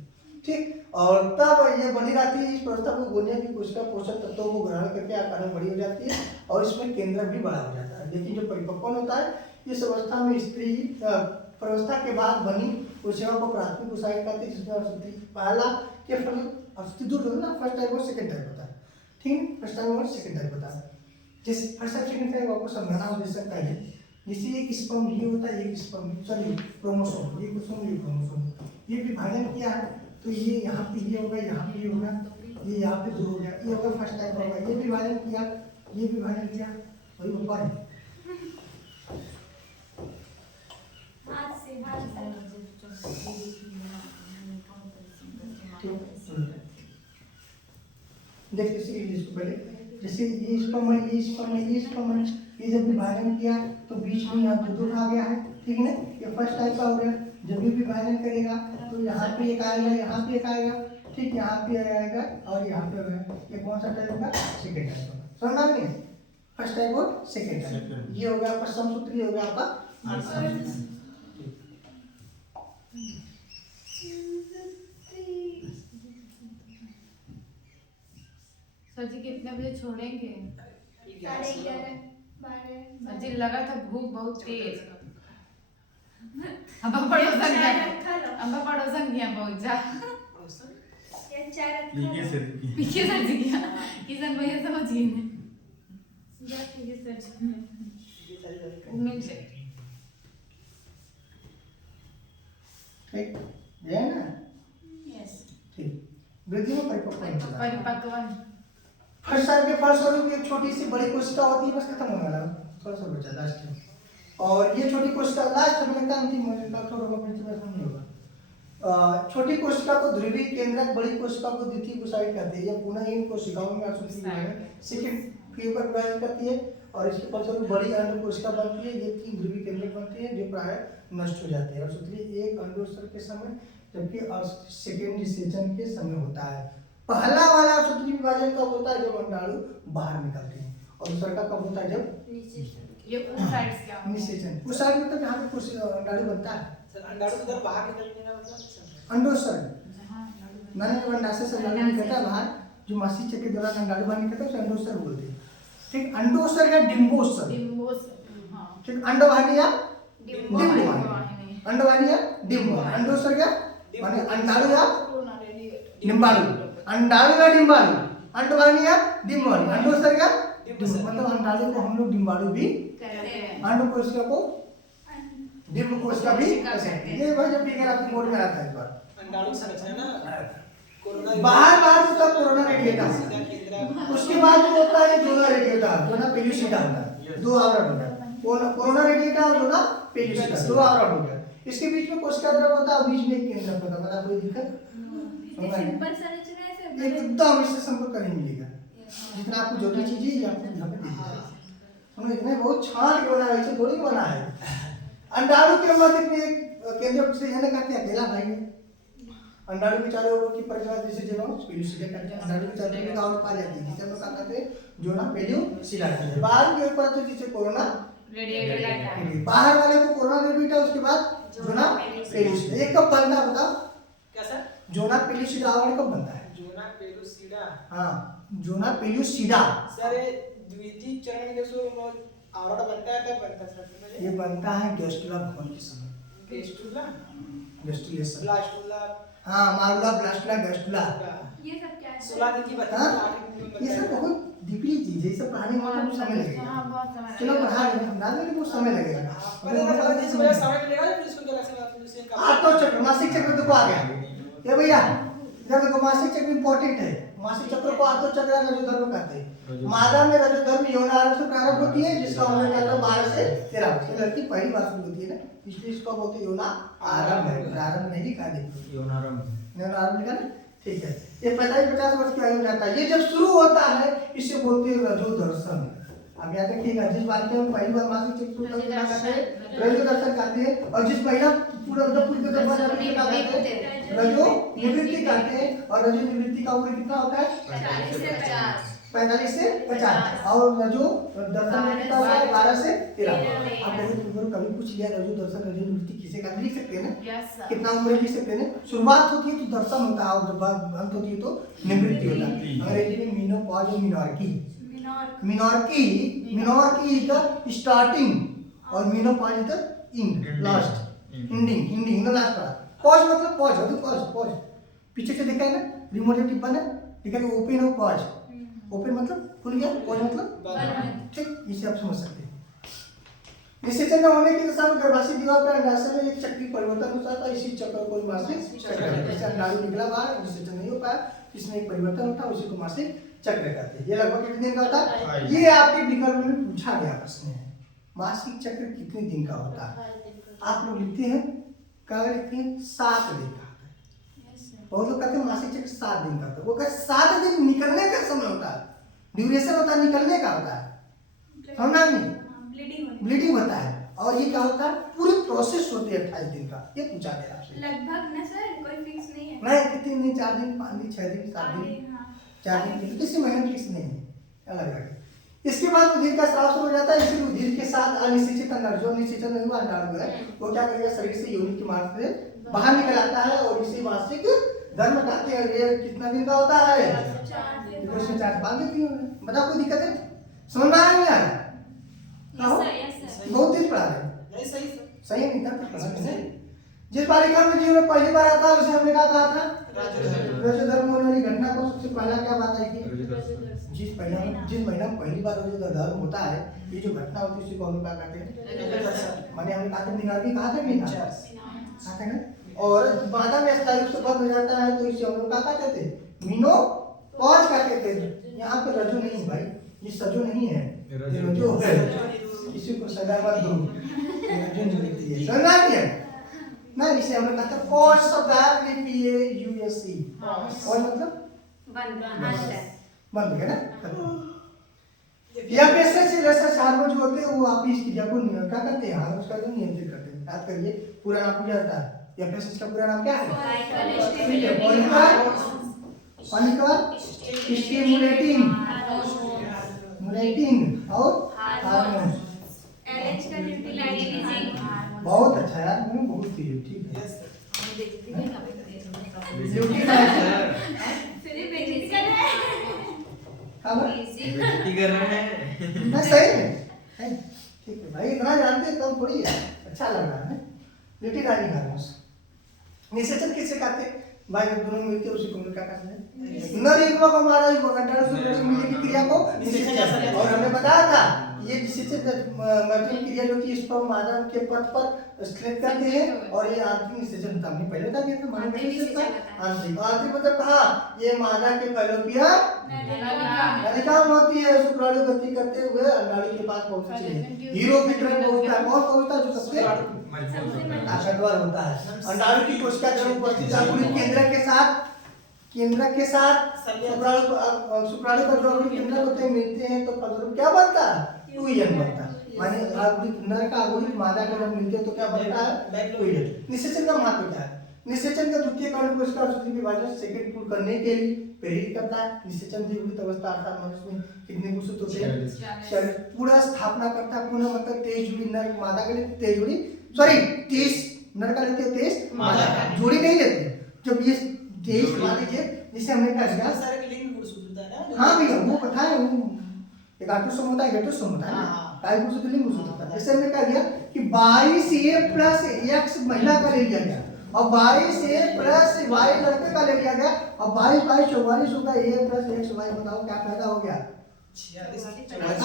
ठीक। और तब ये बनी रहती है, इस अवस्था में गोनिया की कोशिका पोषक तत्वों को ग्रहण करके आकार में बड़ी हो जाती है और इसमें केंद्र भी बड़ा हो जाता है। लेकिन जो परिपक्व होता है इस अवस्था में स्त्री प्रवस्था के बाद बनी कोशिका को प्राथमिक कोशिका कहते हैं, जिसमें अवस्थी पहला के फल अवस्थी दूर होता है ना, फर्स्ट टाइप और सेकंड टाइप होता है, ठीक है, फर्स्ट टाइप और सेकंड टाइप होता है। जैसे फर्स्ट टाइप सेकंड टाइप आपको समझाना हो जैसे पहले, जैसे एक स्पर्म ये होता है, एक स्पर्म सॉरी क्रोमोसोम, ये क्रोमोसोम ये विभाजन किया है तो ये यहाँ पे ये होगा, यहाँ पे ये होगा, ये यहाँ पे 2 हो गया, ये होगा फर्स्ट टाइप होगा, ये विभाजन किया, ये विभाजन किया, वही ऊपर है। हाथ से देख कैसे इसको पहले, जैसे ये स्पर्म है, ये स्पर्म है, ये स्पर्म है, ये जब विभाजन किया तो बीच में यहाँ दूध आ गया है, ठीक है ना। ये फर्स्ट टाइप का हो गया। जब भी विभाजन करेगा तो यहाँ पे एक आएगा, यहाँ पे एक आएगा, ठीक, यहाँ पे आएगा और यहाँ पे आएगा। ये कौन सा टाइप होगा? सेकेंड टाइप होगा। समझ में नहीं? फर्स्ट टाइप और सेकेंड टाइप। ये हो गया आपका समसूत्री, हो गया आपका सोची कितने बजे छोड़ेंगे? 11:30 12 मुझे लगा था भूख बहुत तेज। अब पड़ोसन गया बहुत जा ये चाय पीके रखा से पीछे सर गया किशन भैया समझ गए ने जा पीछे सर मिल से ठीक है ना। यस ठीक, वृद्धि में परिपक्वन फर्स्ट साल के फर्स्ट स्वरूप एक छोटी सी बड़ी कोशिका होती है, बस खत्म होने वाला, थोड़ा सा बचा लास्ट में। और ये छोटी कोशिका लास्ट में लगता अंतिम हो जाता है, थोड़ा बहुत नहीं होगा। छोटी कोशिका को ध्रुवीय केंद्रक, बड़ी कोशिका को द्वितीय कोशिका कहते हैं। ये पुनः इन कोशिकाओं में सेकंड फेवर विभाजन करती है और इसके फलस्वरूप बड़ी अंड कोशिका बनती है। ये 3 ध्रुवीय केंद्रक बनते हैं जो प्राय नष्ट हो जाते हैं। और सूत्री एक अंडोत्सर्ग के समय जबकि सेकेंड निषेचन के समय होता है। पहला वाला सूत्री विभाजन कब होता है? जब अंडाणु बाहर निकलते हैं। और दूसरा का कब होता है? जब ये उस साइड से क्या निषेचन। उस साइड मतलब जहाँ पे अंडाणु बनता है, सर अंडाणु इधर बाहर निकलने का मतलब अंडोत्सर्ग। मैंने अंडाशय से अंडाणु निकलता है बाहर, जो मासिक चक्र के दौरान अंडाणु बाहर निकलता है उसे अंडोत्सर्ग बोलते हैं। ठीक, अंडोत्सर्ग या डिंबोत्सर्ग। ठीक, अंडवाहिनी या डिंबवाहिनी, अंडवाहिनी या डिंबवाहिनी, अंडोत्सर्ग या माने अंडाणु या डिंबाणु, अंडाणु या डिंबाणु, अंडवाहिनी या डिंबवाहिनी, अंडोत्सर्ग या मतलब अंडाणु को हम लोग डिंबाणु भी कहते हैं, अंड कोशिका को डिंब कोशिका भी कहते हैं। ये भाई जब फिगर आपके बोर्ड में आता है इस बार अंडाणु संरचना ना कोरोना बाहर होता है कोरोना रेडिएटा, उसके बाद जो होता है जोना रेडिएटा, जोना पेल्यूसिडा होता है, 2 आवरण होता है। कोरोना रेडिएटा और जोना पेल्यूसिडा 2 आवरण हो गया। इसके बीच में कोशिका द्रव होता है, बीच में एक केंद्रक होता है। बता कोई दिक्कत? सिंपल संरचना है सर। एकदम इससे संपर्क नहीं मिलेगा। जितना आपको जरूरी चीज है ये आपको यहाँ पे दी जाएगी। सुनो, इतने बहुत छान के बना है, ऐसे थोड़ी बना है। अंडाणु के मध्य में एक केंद्रक से है ना, कहते हैं अकेला भाई है। अंडाणु के चारों ओर की परिक्रमा जैसे जो पेल्यूसिडा कहते हैं। अंडाणु के चारों ओर और पा जाती है जिसे हम लोग कहते हैं जोना पेल्यूसिडा कहते हैं। बाहर के ऊपर तो जिसे कोरोना रेडिएटर, बाहर वाले को कोरोना रेडिएटा, उसके बाद जोना पेल्यूसिडा। ये कब बनता है बताओ? क्या सर? जोना पेल्यूसिडा आवरण कब बनता है? Zona pellucida. हाँ, जोना पेल्यूसिडा सर ये द्वितीय चरण के जो आवरण बनता है तब बनता है सर? ये बनता है गैस्ट्रुला भवन के समय। गेस्टुला, गैस्ट्रुलेशन, ब्लास्टुला, हाँ, मारुला, ब्लास्टुला, गैस्ट्रुला। ये सब क्या है? 16 दिन की हाँ, बताइए। ये सब बहुत डीपली चीज है, ये सब पढ़ाने में बहुत समय लगेगा। हाँ, बहुत समय चलो पढ़ा रहे हैं, अंदाज में बहुत समय लगेगा। पहले मतलब जिस वजह समय मिलेगा फिर इसको क्या लगेगा आप दूसरे का आठों चक्र, मासिक चक्र देखो आ गया। ये भैया इधर देखो, मासिक चक्र इंपॉर्टेंट है। मासिक चक्र को आठों चक्र या रजोधर्म कहते हैं। मादा में रजोधर्म यौनार्भ से प्रारंभ होती है, जिसका उम्र काल 12 से 13 वर्ष। लड़की पहली बार शुरू होती है ना, इसलिए इसको बोलते हैं यौना आरंभ है। प्रारंभ नहीं लिखा, देखो यौनारंभ लिखा ना, ठीक है। ये 45-50 वर्ष की आयु में जाता है। ये जब शुरू होता है इसे बोलते हैं रजोदर्शन। अब याद रखिएगा, जिस बालिका में पहली बार मासिक चक्र करते हैं रजोदर्शन कहते हैं, और जिस महिला पूरा पूरी दफा जाती है कहते हैं रजो निवृत्ति कहते हैं। और रजो निवृत्ति का उम्र कितना होता है? 45 से 50। और रजो दर्शन में कितना होता है? 12 से 13। आप लोगों कभी पूछ लिया रजो दर्शन रजो निवृत्ति किसे कहते हैं, लिख सकते हैं ना? कितना उम्र लिख सकते हैं ना? शुरुआत होती है तो दर्शन होता है और जब अंत होती है तो निवृत्ति होता है। अंग्रेजी में मीनोपॉज और मिनोर्की, मिनोर्की इज द स्टार्टिंग और menopause is the end, last, ending the last part. Pause मतलब पॉज हो, पॉज पीछे से देखा है ना, रिमोट से टिप्पण है, ठीक है। ओपन हो, पॉज, ओपन मतलब खुल गया, पॉज मतलब ठीक, इसे आप समझ सकते हैं। निषेचन होने के दशा में गर्भाशय दीवार पर अंडाशय में एक चक्रीय परिवर्तन होता है, इसी चक्र को मासिक चक्र कहते हैं। जैसे अंडाणु निकला बाहर, निषेचन नहीं हो पाया, इसमें एक परिवर्तन होता है, उसी को मासिक चक्र कहते हैं। ये लगभग कितने दिन का होता है? ये आपके विकल्प में पूछा गया प्रश्न है, मासिक चक्र कितने दिन का होता है? आप लोग लिखते हैं, क्या लिखते हैं? 7 दिन का। बहुत लोग कहते हैं मासिक चक्र 7 दिन का होता है, वो कहते 7 दिन निकलने का समय होता है, ड्यूरेशन होता है, निकलने का होता है, समझना नहीं, ब्लीडिंग होता है। और ये क्या होता है, पूरी प्रोसेस होती है 28 दिन का। ये पूछा गया आपसे लगभग ना सर, कोई फिक्स नहीं है। नहीं कि 3 दिन 4 दिन 5 दिन 6 दिन 7 दिन 4 दिन किसी महीने फिक्स नहीं है, अलग अलग। इसके बाद उदीर का स्राव शुरू हो जाता है। इसी उदीर के साथ अनिश्चित अंडाणु, जो निश्चित नहीं हुआ अंडाणु है, वो क्या करेगा, शरीर से योनि के मार्ग से बाहर निकल आता है और इसे मासिक धर्म कहते हैं। ये कितना दिन का होता है, 4 दिन। बताओ कोई दिक्कत है, समझ में आ रहा है? बहुत तेज पढ़ा रहे हैं, नहीं सही सही नहीं था। जिस बालिका में जीवन में पहली बार आता है उसे हमने कहा था रोजो धर्म होने वाली घटना को सबसे पहला क्या बात आई थी, जिस महीना में पहली बार रोजो धर्म होता है, ये जो घटना होती है उसी को हम क्या कहते हैं, माने हमने कहा था निगाह कहा था नहीं कहा था ना। और मादा में स्थायी रूप से बंद हो जाता है तो इसे हम लोग क्या कहते थे, मीनो पॉज कहते थे। यहाँ पे रजो नहीं है भाई, ये सजो नहीं है, ये रजो है। किसी को सजा मत दो, रजो नहीं लिखती है, समझ आ गया ना। इसे हम लोग कहते हैं पॉज शब्द है, PAUSE, और मतलब बंद हो गया ना। या कैसे से रसा हार्मोन जो होते हैं वो आप इस क्रिया को क्या करते हैं, हार्मोन का जो नियंत्रित करते हैं। याद करिए पूरा नाम क्या होता है, या कैसे का पूरा नाम क्या है, स्टिमुलेटिंग और हार्मोन। बहुत अच्छा यार, मैंने बहुत सही, ठीक है। कर रहे हैं ना सही में, ठीक है भाई, इतना जानते हैं तब थोड़ी है, अच्छा लग रहा है। ल्यूटिनारी हार्मोन्स निषेचन किससे कहते हैं भाई, जब दोनों मिलते हैं उसी को क्या कहते हैं, नर युग्म को हमारा अंडाणु से मिलने की क्रिया को निषेचन। और हमने बताया था ये निषेचन मैट्रिक क्रिया जो कि स्पर्म मादा के पथ पर स्थित करते हैं, और ये आंतरिक निषेचन होता है। हमने पहले बता दिया था, मानव निषेचन था आंतरिक। आंतरिक मतलब कहाँ, ये मादा के फैलोपिया नलिका में होती है, शुक्राणु गति करते हुए अंडाणु के पास पहुंचती है। हीरो की तरह पहुंचता है, कौन पहुंचता है, जो सबसे ताकतवर होता है। अंडाणु की कोशिका जब उपस्थित अंगुली केंद्र के साथ शुक्राणु का जो अंगुली केंद्र होते हैं मिलते हैं तो फलस्वरूप क्या बनता है, 2n बनता है। माने नर का अंगुली मादा के जब मिलते हैं तो क्या बनता है, 2n। निषेचन का महत्व क्या है, निषेचन का द्वितीय कर्ण कोशिका सूत्री विभाजन सेकंड पूर्ण करने के लिए प्रेरित करता है। निषेचन द्विगुणित अवस्था अर्थात मनुष्य में कितने गुणसूत्र होते हैं, पूरा स्थापना करता है। पूर्ण मतलब 23 जोड़ी नर मादा के लिए 23 जोड़ी, सॉरी 23 नर का लेते हैं, 23 मादा का, जोड़ी नहीं लेते। जब ये 23 मान लीजिए, जिसे हमने कहा गया सारे लिंग गुणसूत्र होता है ना। हां भैया वो पता है, वो एक आटोसोम होता है, गेटोसोम होता है ना, काय गुणसूत्र लिंग गुणसूत्र होता है। जैसे हमने कहा गया कि 22A प्लस X महिला का ले लिया गया और 22A प्लस Y लड़के का ले लिया गया और 22 22 44 होगा, A प्लस XY, बताओ क्या पैदा हो गया, 46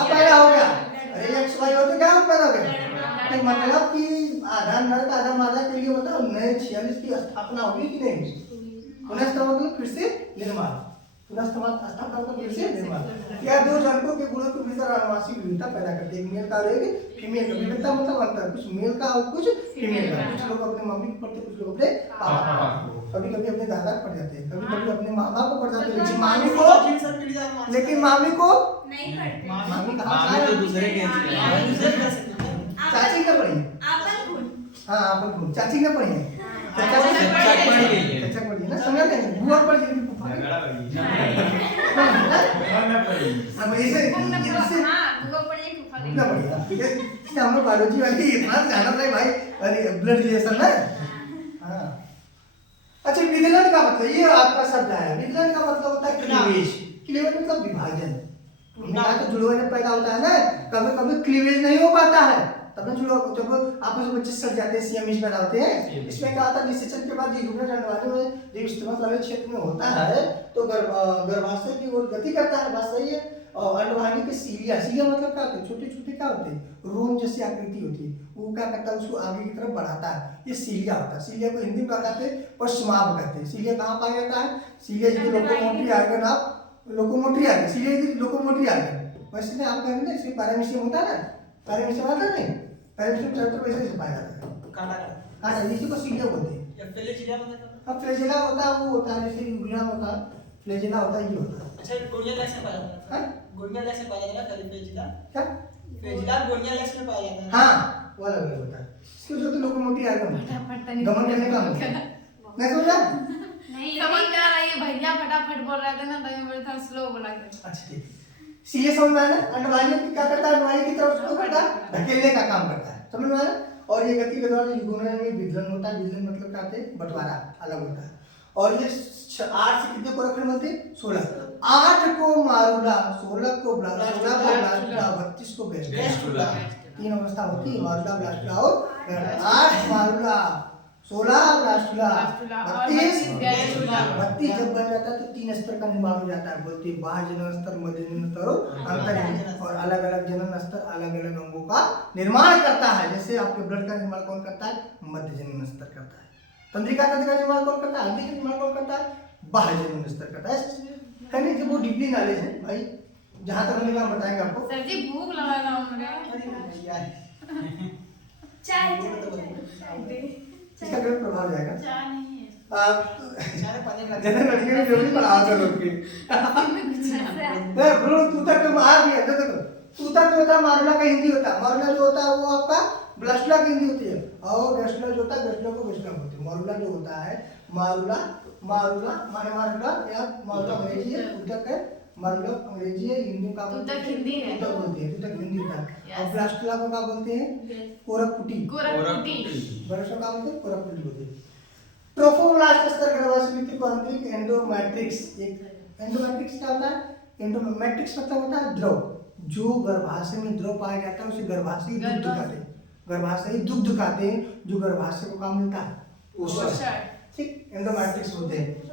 पैदा हो गया। अरे XY हो तो क्या पैदा हो गया, तो मतलब कि आधा नर का आधा मादा के लिए बताओ नए 46 की स्थापना होगी कि नहीं। पुनः मतलब फिर से निर्माण, स्थापना मतलब फिर से निर्माण। या दो जनकों के गुणों के भीतर अनुवांशिक विविधता पैदा करते हैं, एक मेल का और एक फीमेल का। विविधता मतलब अंतर, कुछ मेल का और कुछ फीमेल का। कुछ लोग अपने मम्मी को पढ़ते, कुछ लोग अपने पापा को, कभी कभी अपने दादा को पढ़ जाते हैं, कभी कभी अपने मामा को पढ़ जाते हैं, लेकिन मामी को नहीं पढ़ते। मामी कहाँ तो दूसरे के चाची का पढ़ी, हाँ आप खूब चाची का पढ़ी है, चाचा पढ़ी ना, समझ नहीं बुआ पढ़ी है, अब ऐसे ना बढ़िया, ठीक है। हम लोग बायोलॉजी वाली इतना जाना था भाई, अरे ब्लड रिलेशन ना, हाँ। अच्छा विधलन का मतलब, ये आपका शब्द है, विधलन का मतलब होता है क्लीवेज। क्लीवेज मतलब विभाजन। तो जुड़वा जब पैदा होता है ना, कभी कभी क्लीवेज नहीं हो पाता है, तब ना जुड़वा जब आपस में बच्चे सड़ जाते हैं, सियामीज पैदा होते हैं। इसमें क्या होता है, निषेचन के बाद युग्मन अंडवाणी में जब स्तनों वाले क्षेत्र में होता है तो गर्भाशय की ओर गति करता है, बात सही है। और अंडवाणी के सीलिया मतलब क्या होते हैं, छोटे छोटे क्या होते हैं, रोम जैसी आकृति होती है, वो क्या करता है, उसको आगे की तरफ बढ़ाता है, ये सीलिया होता है। सीलिया को हिंदी में क्या कहते हैं, पश्चिमाभ कहते हैं। सीलिया कहाँ पाया जाता है, सीलिया जो लोकोमोटरी आर्गन, आप लोकोमोटरी आर्गन, सीलिया लोकोमोटरी आर्गन, वैसे में आप कहेंगे ना इसमें पैरामीशियम होता है ना, पैरामीशियम आता नहीं, पैरामीशियम चारों तरफ ऐसे पाया जाता है, काटा इसी को सीलिया बोलते हैं। फ्लैजेला मतलब क्या? अब फ्लैजेला होता है, वो होता है जैसे यूरिया होता है, फ्लैजेला होता है, ये होता है। अच्छा गोनिया लैक्स में पाया जाता है। हाँ? गोनिया लैक्स में पाया जाता है ना फ्लैजेला। क्या? फ्लैजेला गोनिया लैक्स में पाया जाता है। हाँ, वो अलग अलग होता है। इसके जो तो लोकोमोटिव आर्गन फटाफट तनी गमन करने का होता है। मैं समझा? नहीं समझ में आ रहा है, ये भैया फटाफट बोल रहे थे ना, तो मैं बोला था स्लो बोला कर। अच्छा ठीक है। सीए समझ में आया ना? अंडवायु की क्या करता है? अंडवायु की तरफ उसको करता है, धकेलने का काम करता है। समझ में आया? और ये गति के दौरान युग्मन में विधलन होता है। विधलन मतलब क्या होता है? बंटवारा अलग होता है। और ये 8 से कितने कोरखंड बनते हैं? 16। 8 को मारूला, 16 को ब्लास्टुला, 32 को गैस्ट्रुला। 3 अवस्था होती है, मारूला, ब्लास्टुला और 8 मारूला, 16 ब्लास्टुला, 32 गैस्ट्रुला। 32 जब बन जाता है तो 3 स्तर का निर्माण हो जाता है। बोलते हैं बाह्य जनन स्तर, मध्य जनन स्तर और अंतर जनन। और अलग अलग जनन स्तर अलग अलग अंगों का निर्माण करता है। जैसे आपके ब्लड का निर्माण कौन करता है? मध्य जनन स्तर करता है। तंत्रिका तंत्र का निर्माण कौन करता है? हड्डी का निर्माण कौन करता है? बाह्य जनन स्तर करता है। नहीं जो वो डीपली नॉलेज है भाई, जहाँ तक हमने काम बताएंगे आपको। सर जी भूख लगा था हमरे। चाय इसका गलत प्रभाव जाएगा। चाय नहीं है। चाय पानी का जनन लड़के में जरूरी पर आकर रुके। ब्रो तू तक तो आ गया। देखो तू तक जो होता है मारूला का हिंदी होता है। मारूला जो होता है वो आपका ब्लास्टुला की हिंदी होती है। और गैस्ट्रुला जो होता है गैस्ट्रुला को गैस्ट्रुला बोलते हैं। मारूला जो होता है मारूला, मारूला माने मारूला या मारूला अंग्रेजी है, तूतक है। मारूला अंग्रेजी है, हिंदी का तूतक हिंदी है। तूतक बोलते हैं, तूतक हिंदी होता है। और ब्लास्टुला को क्या बोलते हैं? कोरकपुटी। गोरखपुटी। बरसों का बोलते हैं कोरकपुटी बोलते हैं। ट्रोफोब्लास्ट स्तर गर्भाशय को आंतरिक एंडोमैट्रिक्स। एक एंडोमैट्रिक्स क्या होता है? एंडोमैट्रिक्स मतलब होता है द्रव। जो गर्भाशय में द्रव पाया जाता है उसे गर्भाशयी दुग्ध कहते हैं। गर्भाशयी दुग्ध कहते हैं। जो गर्भाशय को काम मिलता है पोषण, ठीक, एंडोमैट्रिक्स होते हैं।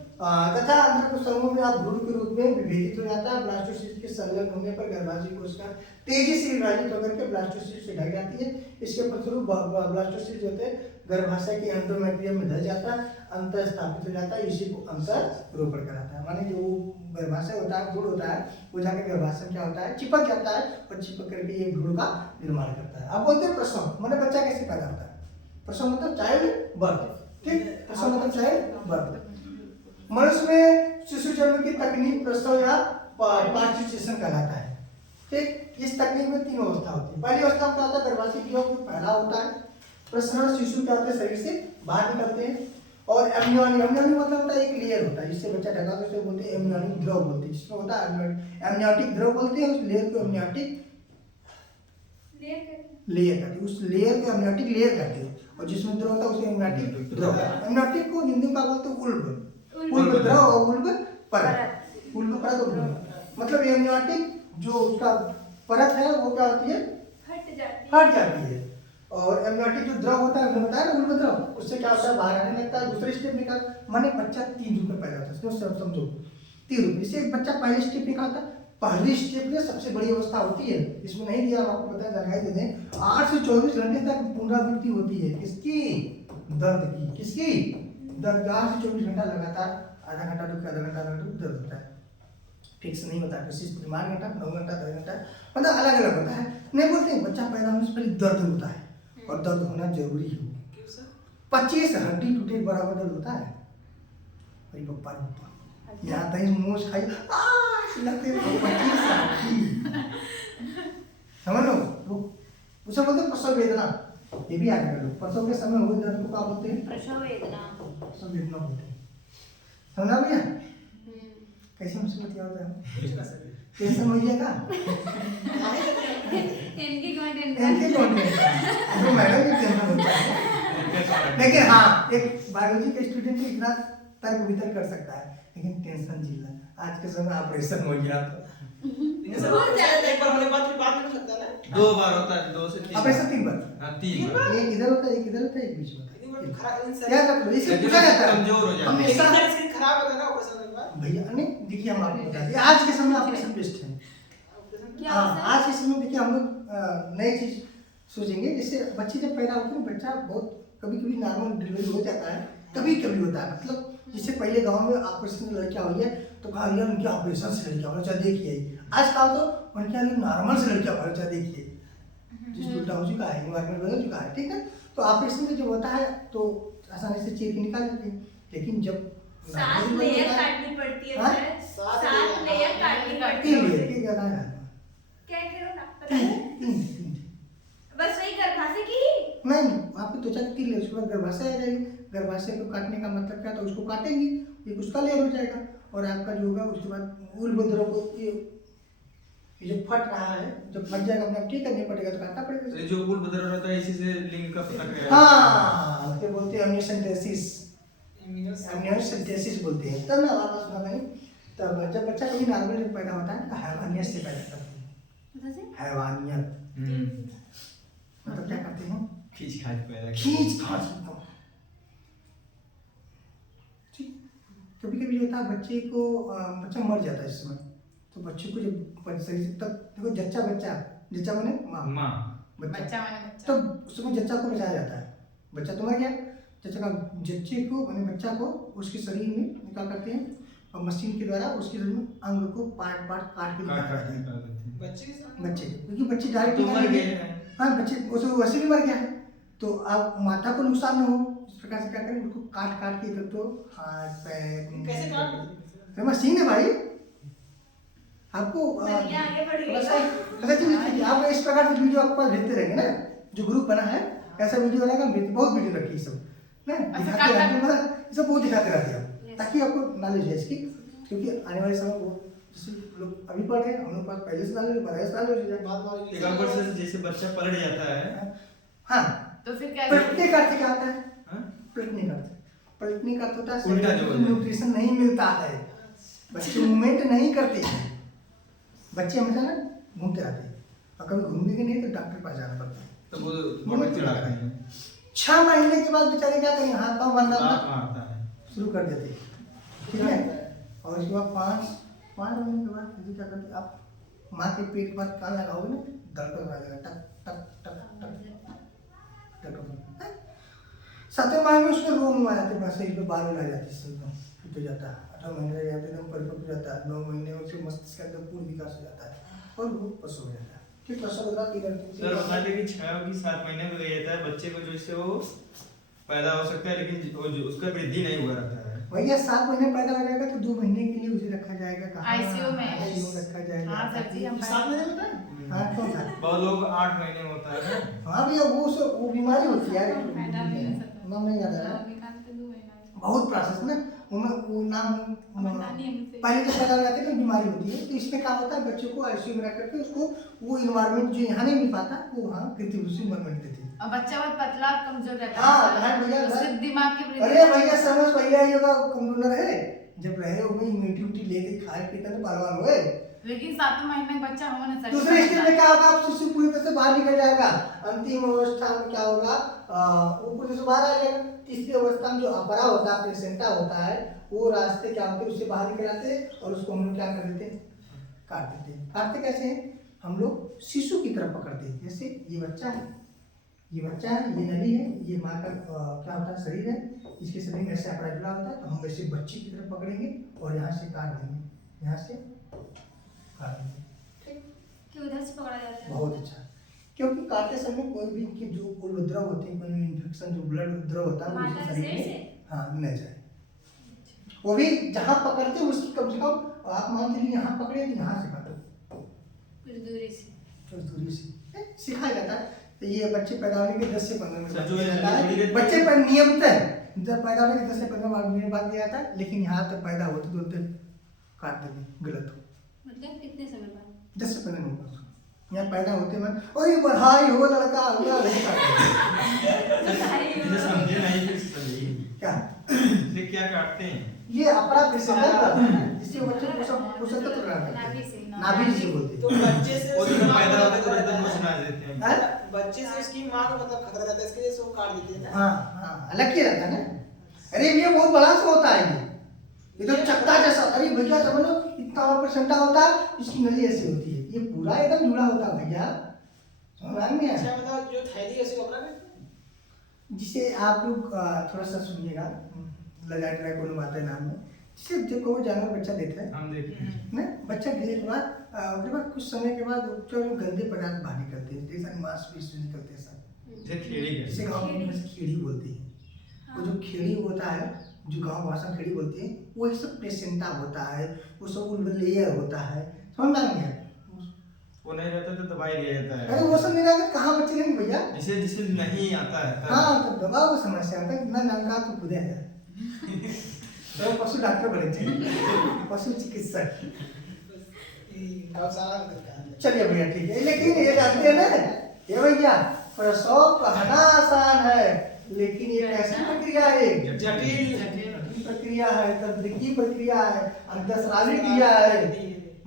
तथा अंदर के समूह में आप भ्रूण के रूप में विभेदित हो जाता है। ब्लास्टोसिस्ट के संलग्न होने पर गर्भाशय कोशिका तेजी से विभाजित होकर के ब्लास्टोसिस्ट से ढक जाती है। इसके फलस्वरूप ब्लास्टोसिस्ट जो होते हैं गर्भाशय के एंडोमेट्रियम में धस जाता है, अंतर स्थापित हो जाता है। इसी को अंतर रोपण कहलाता है। माने जो गर्भाशय होता है, भ्रूण होता है, वो जाके गर्भाशय में क्या होता है? चिपक जाता है और चिपक करके ये भ्रूण का निर्माण करता है। अब बोलते हैं प्रसव, माने बच्चा कैसे पैदा होता है? प्रसव मतलब चाइल्ड बर्थ, ठीक, प्रसव मतलब चाइल्ड बर्थ। मनुष्य में शिशु जन्म की तकनीक प्रसव या पार्टिसिपेशन कहलाता है, ठीक। इस तकनीक में 3 अवस्था होती है। पहली अवस्था में क्या होता है? गर्भाशय की ओर पहला होता है प्रसरण। शिशु क्या होता है? शरीर से बाहर निकलते हैं। और एमनियोनिक, एमनियोनिक मतलब होता है एक लेयर होता है जिससे बच्चा ढका, तो उसे बोलते हैं एमनियोनिक द्रव बोलते हैं। जिसमें होता है एमनियोटिक द्रव बोलते हैं। उस लेयर को एमनियोटिक लेयर कहते हैं। उस लेयर को एमनियोटिक लेयर कहते हैं। और जिसमें द्रव होता है उसे एमनियोटिक द्रव। एमनियोटिक को हिंदी में क्या बोलते हैं? उल्ब। उल्ब द्रव और उल्ब परत। उल्ब परत और उल्ब मतलब एमनियोटिक जो उसका परत है वो क्या होती है? हट जाती है। और एमनियोटिक जो द्रव होता है हमने बताया ना, उल्ब द्रव, उससे क्या होता है? बाहर आने लगता है। दूसरे स्टेप में क्या, माने बच्चा 3 रूप में पैदा होता है। समझो 3 रूप। इससे एक बच्चा पहले स्टेप में क्या होता है? पहली स्टेप में सबसे बड़ी अवस्था होती है, इसमें नहीं दिया, आपको बताया, जानकारी दे दें। 8 से 24 घंटे तक पुनरावृत्ति होती है। किसकी? दर्द की। किसकी? दर्द। 8 से 24 घंटा लगातार, आधा घंटा रुक के आधा घंटा दर्द होता है। फिक्स नहीं होता है, किसी 8 घंटा, 9 घंटा, 10 घंटा, मतलब अलग अलग होता है। नहीं बोलते हैं बच्चा पैदा होने से पहले दर्द होता है और दर्द होना जरूरी है। 25 हड्डी टूटे बराबर दर्द होता है। अरे पप्पा यहाँ तक मोच खाई लगते 25 हड्डी, समझ लो। वो उसे बोलते हैं प्रसव वेदना। ये भी याद कर लो। प्रसव के समय हुए दर्द को क्या बोलते हैं? प्रसव वेदना। प्रसव वेदना बोलते हैं। समझा भैया? कैसे मुसीबत क्या होता है? टेंशन हो जाएगा। इनकी कंटेंट तो मैडम की टेंशन होता है। लेकिन हाँ, एक बायोलॉजी के स्टूडेंट इतना तर्क वितर्क कर सकता है, लेकिन टेंशन झेलना। आज के समय ऑपरेशन हो गया तो एक बार होने के बाद फिर बात नहीं हो सकता ना। 2 बार होता है, 2 से 3 ऑपरेशन 3 बार। हाँ 3 बार। एक इधर होता है, एक इधर होता है, एक बीच में होता है। खराब याद रख लो, इसे पूछा जाता है कमजोर हो जाता है। हमेशा। खराब होता है ना ऑपरेशन के बाद। भैया नहीं, देखिए हम आपको बता दें, आज के समय ऑपरेशन बेस्ट है। हाँ, आज के समय देखिए हम लोग नई चीज सोचेंगे। जैसे बच्चे जब पैदा होते हैं, बच्चा बहुत कभी कभी नॉर्मल डिलीवरी हो जाता है, कभी कभी होता है। मतलब जैसे पहले गांव में ऑपरेशन की लड़कियां हुई है तो कहा गया उनके ऑपरेशन से लड़कियां बच्चा देखिए। आजकल तो उनके नॉर्मल से लड़कियां बच्चा देखिए, जिस उल्टा हो चुका है, इन्वायरमेंट बदल चुका है, ठीक है। तो तो ऑपरेशन में जब होता है तो आसानी से चीर के निकाल लेते हैं, लेकिन जब 7 लेयर काटनी पड़ती है हाँ? सर, 7 लेयर काटनी पड़ती तीन है। लेयर की ज्यादा है, क्या कह रहे हो ना, पता है? तीन बस वही गर्भाशय की नहीं, आपकी त्वचा की लेयर, उसके बाद गर्भाशय आ जाएगी। गर्भाशय को काटने का मतलब क्या, तो उसको काटेंगे, एक उसका लेयर हो जाएगा, और आपका जो होगा उसके बाद उलबुद्रों को ये जो फट रहा है, जब फट जाएगा अपने आप ठीक करने पड़ेगा, तो काटना तो पड़ेगा। ये जो पुल बदल रहता है इसी से लिंग का पता लगाया हाँ, उसके बोलते हैं amniocentesis, इम्यूनस amniocentesis बोलते हैं। तब ना आवाज सुना नहीं, तब जब बच्चा कभी नॉर्मल जब पैदा होता है तो हैवानियत से पैदा करते हैं। हैवानियत मतलब क्या करते हैं, खींच खाच पैदा खींच खांच एकदम। ठीक, कभी कभी होता है बच्चे को बच्चा मर जाता है इस समय, तो बच्चे को जब सही से, तब देखो जच्चा बच्चा, जच्चा माने माँ बच्चा माने बच्चा। तब उसमें जच्चा को बचाया जाता है। बच्चा तो मर गया, जच्चे को माने बच्चा को उसके शरीर में निकाल करते हैं, और मशीन के द्वारा उसके शरीर में अंग को पार्ट पार्ट काट के निकाला जाता है। निकाल देते हैं। बच्चे के साथ बच्चे, क्योंकि बच्चे डायरेक्ट तो मर गए निकालेंगे। हैं। हाँ, बच्चे वैसे भी मर गया है, तो अब माता को नुकसान न हो इस प्रकार से क्या करें, उसको काट काट के, तो हाथ पैर कैसे काट अरे मशीन है भाई, आपको बढ़िया आगे बढ़ थोड़ा गई। सा ऐसा चीज देखिए, आप इस प्रकार से वीडियो आपके पास भेजते रहेंगे ना, जो ग्रुप बना है ऐसा वीडियो बनाएगा, बहुत वीडियो रखी है सब ना, दिखाते रहते हैं, मतलब ये सब बहुत दिखाते रहते हैं, ताकि आपको नॉलेज है इसकी, क्योंकि आने वाले समय वो जैसे लोग अभी पढ़ रहे हैं, हम लोग पास पहले से नॉलेज, बड़ा से नॉलेज हो जाए। बात एक बार से जैसे बच्चा पलट जाता है, हाँ, तो फिर क्या पलटने का अर्थ क्या होता है, हाँ? पलटने का अर्थ, पलटने का अर्थ होता है उल्टा जो हो जाए। न्यूट्रिशन नहीं मिलता है, बच्चे मूवमेंट नहीं करते हैं, बच्चे हमेशा ना घूमते रहते हैं, और कभी घूमेंगे नहीं तो डॉक्टर के पास जाना पड़ता है। तो वो मोटर चलाते हैं, 6 महीने के बाद बेचारे क्या करेंगे, हाथ पाँव बांधना लात मारता है। शुरू कर देते हैं, ठीक है, और उसके बाद 5 महीने के बाद फिर क्या करते हैं, आप माँ के पेट के बाद कान लगाओगे ना, धड़कन आ जाएगा, टक टक टक टक टक। 7वें माह में उसमें रोग आ जाते हैं, बस इस पे बाल आ जाते हैं, एकदम फिट हो जाता है, 8 महीने रह जाते हैं, एकदम परिपक्व हो जाता है, 9 महीने में उसके मस्तिष्क का एकदम पूर्ण विकास हो जाता है, और वो पशु हो जाता है। ठीक, पशु हो जाता है। सर बता दें कि 6 की 7 महीने में गया जाता है बच्चे को, जो इससे वो पैदा हो सकता है, लेकिन वो जो उसका वृद्धि नहीं हुआ रहता है। भैया 7 महीने पैदा हो जाएगा तो 2 महीने के लिए उसे रखा जाएगा कहाँ? ICU में। ICU में रखा जाएगा। हाँ सर जी, हम 7 महीने में होता है? हाँ, कौन सा? बहुत लोग 8 महीने में होता है। हाँ भैया, वो बीमारी होती है यार, पैदा नहीं हो सकता। नाम नहीं याद आ रहा, निकालते 2 महीना। बहुत प्रोसेस ना, वो नाम बतानी है मुझसे। पहले जब पैदा हो जाते हैं तो बीमारी होती है, तो इसमें क्या होता है, बच्चों को आईसीयू में रख करके उसको वो इन्वायरमेंट जो यहाँ नहीं मिल पाता, वो वहाँ कृत्रिम रूप से इन्वायरमेंट देते हैं। और बच्चा बहुत पतला और कमजोर रहता हाँ, है। है भैया, उसके है। दिमाग की वृद्धि- अरे भैया समझ पहले ये होगा, कमजोर न रहे, जब रहे हो इम्यूनिटी लेके खाए पीते तो पहलवान हुए। लेकिन 7 महीने में बच्चा हो ना सकता। दूसरे स्टेज में क्या होगा, आप शिशु पूरी तरह से बाहर निकल जाएगा, अंतिम अवस्था में क्या होगा, वो पूरी से बाहर आ जाएगा। तीसरी अवस्था में जो अपरा होता है, प्लेसेंटा होता है, वो रास्ते क्या होते हैं, उससे बाहर निकल आते हैं, और उसको हम लोग क्या कर देते हैं, काट देते हैं। काटते कैसे हैं, हम लोग शिशु की तरफ पकड़ते हैं, जैसे ये बच्चा है, ये नली है, ये माँ का क्या होता है, शरीर है, इसके शरीर में ऐसे अपरा जुड़ा होता है, तो हम वैसे बच्चे की तरफ पकड़ेंगे और यहाँ से काट देंगे, यहाँ से काट देंगे। कि उधर से पकड़ा जाता है। बहुत अच्छा, क्योंकि काटते समय कोई भी इनके जो उपद्रव होते हैं, कोई भी इन्फेक्शन जो ब्लड उपद्रव होता है, वो माता उसके शरीर शरीर में से? हाँ न जाए। वो भी जहाँ पकड़ते हैं उसकी कम से कम आप मान लीजिए यहाँ पकड़े तो यहाँ से काटो, कुछ दूरी से। कुछ दूरी से सिखाया जाता है। तो ये बच्चे पैदा होने के 10 से 15 मिनट सर, बाद जो दिया है जाता है। धीरे-धीरे- बच्चे पर नियमतः जब पैदा होने के 10 से 15 मिनट बाद दिया जाता है, लेकिन यहाँ तक पैदा होते तुरंत काट देंगे, गलत हो। मतलब कितने समय बाद? 10 से 15 मिनट बाद यहाँ पैदा होते मन ओए बधाई हो लड़का हुआ, नहीं काट देंगे। ये समझे नहीं, फिर समझिए क्या ये क्या काटते हैं। ये अपरा प्लेसेंटा जिससे बच्चे पोषक तत्व रहते नाभि हैं, से नाभि जिसे बोलते तो हैं। बच्चे से वो उसकी जब माँ पैदा को होते हैं तो खतरा एकदम रहता घुसना है। देते हैं। हाँ? बच्चे से उसकी माँ को मतलब खतरा रहता है, इसके लिए उसको काट देते हैं ना। हाँ, अलग ही रहता है ना। अरे ये बहुत बड़ा सा होता है, ये तो चक्का जैसा, अरे भैया समझो इतना प्लेसेंटा होता है, इसकी नली ऐसी होती है, ये पूरा एकदम जुड़ा होता है भैया, समझ में अच्छा आया? मतलब जो थैली है उसको अपना जिसे आप लोग थोड़ा सा सुनिएगा, लजाइट कोनो बात है नाम में, जिसे जो कोई जानवर बच्चा देता है हम देखते हैं ना, बच्चा देने के बाद उसके बाद कुछ समय के बाद जो गंदे पदार्थ बाहर निकलते हैं, जैसा मांस पीस निकलते हैं सब, जैसे खेड़ी के जिसे गाँव में खेड़ी बोलते हैं। वो जो खेड़ी होता है, जो गाँव भाषा में खेड़ी बोलते हैं, वो एक सब प्लेसेंटा होता है, वो सब लेयर होता है, समझ में आ गया? वो नहीं रहता तो दवाई दिया जाता है। अरे वो सब मेरा कहाँ बच्चे नहीं भैया। जिसे जिसे नहीं आता है हाँ तो दवा वो समस्या आता है, ना जानकार तो खुद है। तो पशु डॉक्टर बने चाहिए, पशु चिकित्सक। चलिए भैया ठीक है, लेकिन ये जानते हैं ना ये भैया, प्रसव कहना आसान है लेकिन ये कैसी प्रक्रिया है, जटिल प्रक्रिया है, तंत्रिकी प्रक्रिया है, अंतःस्रावी क्रिया है।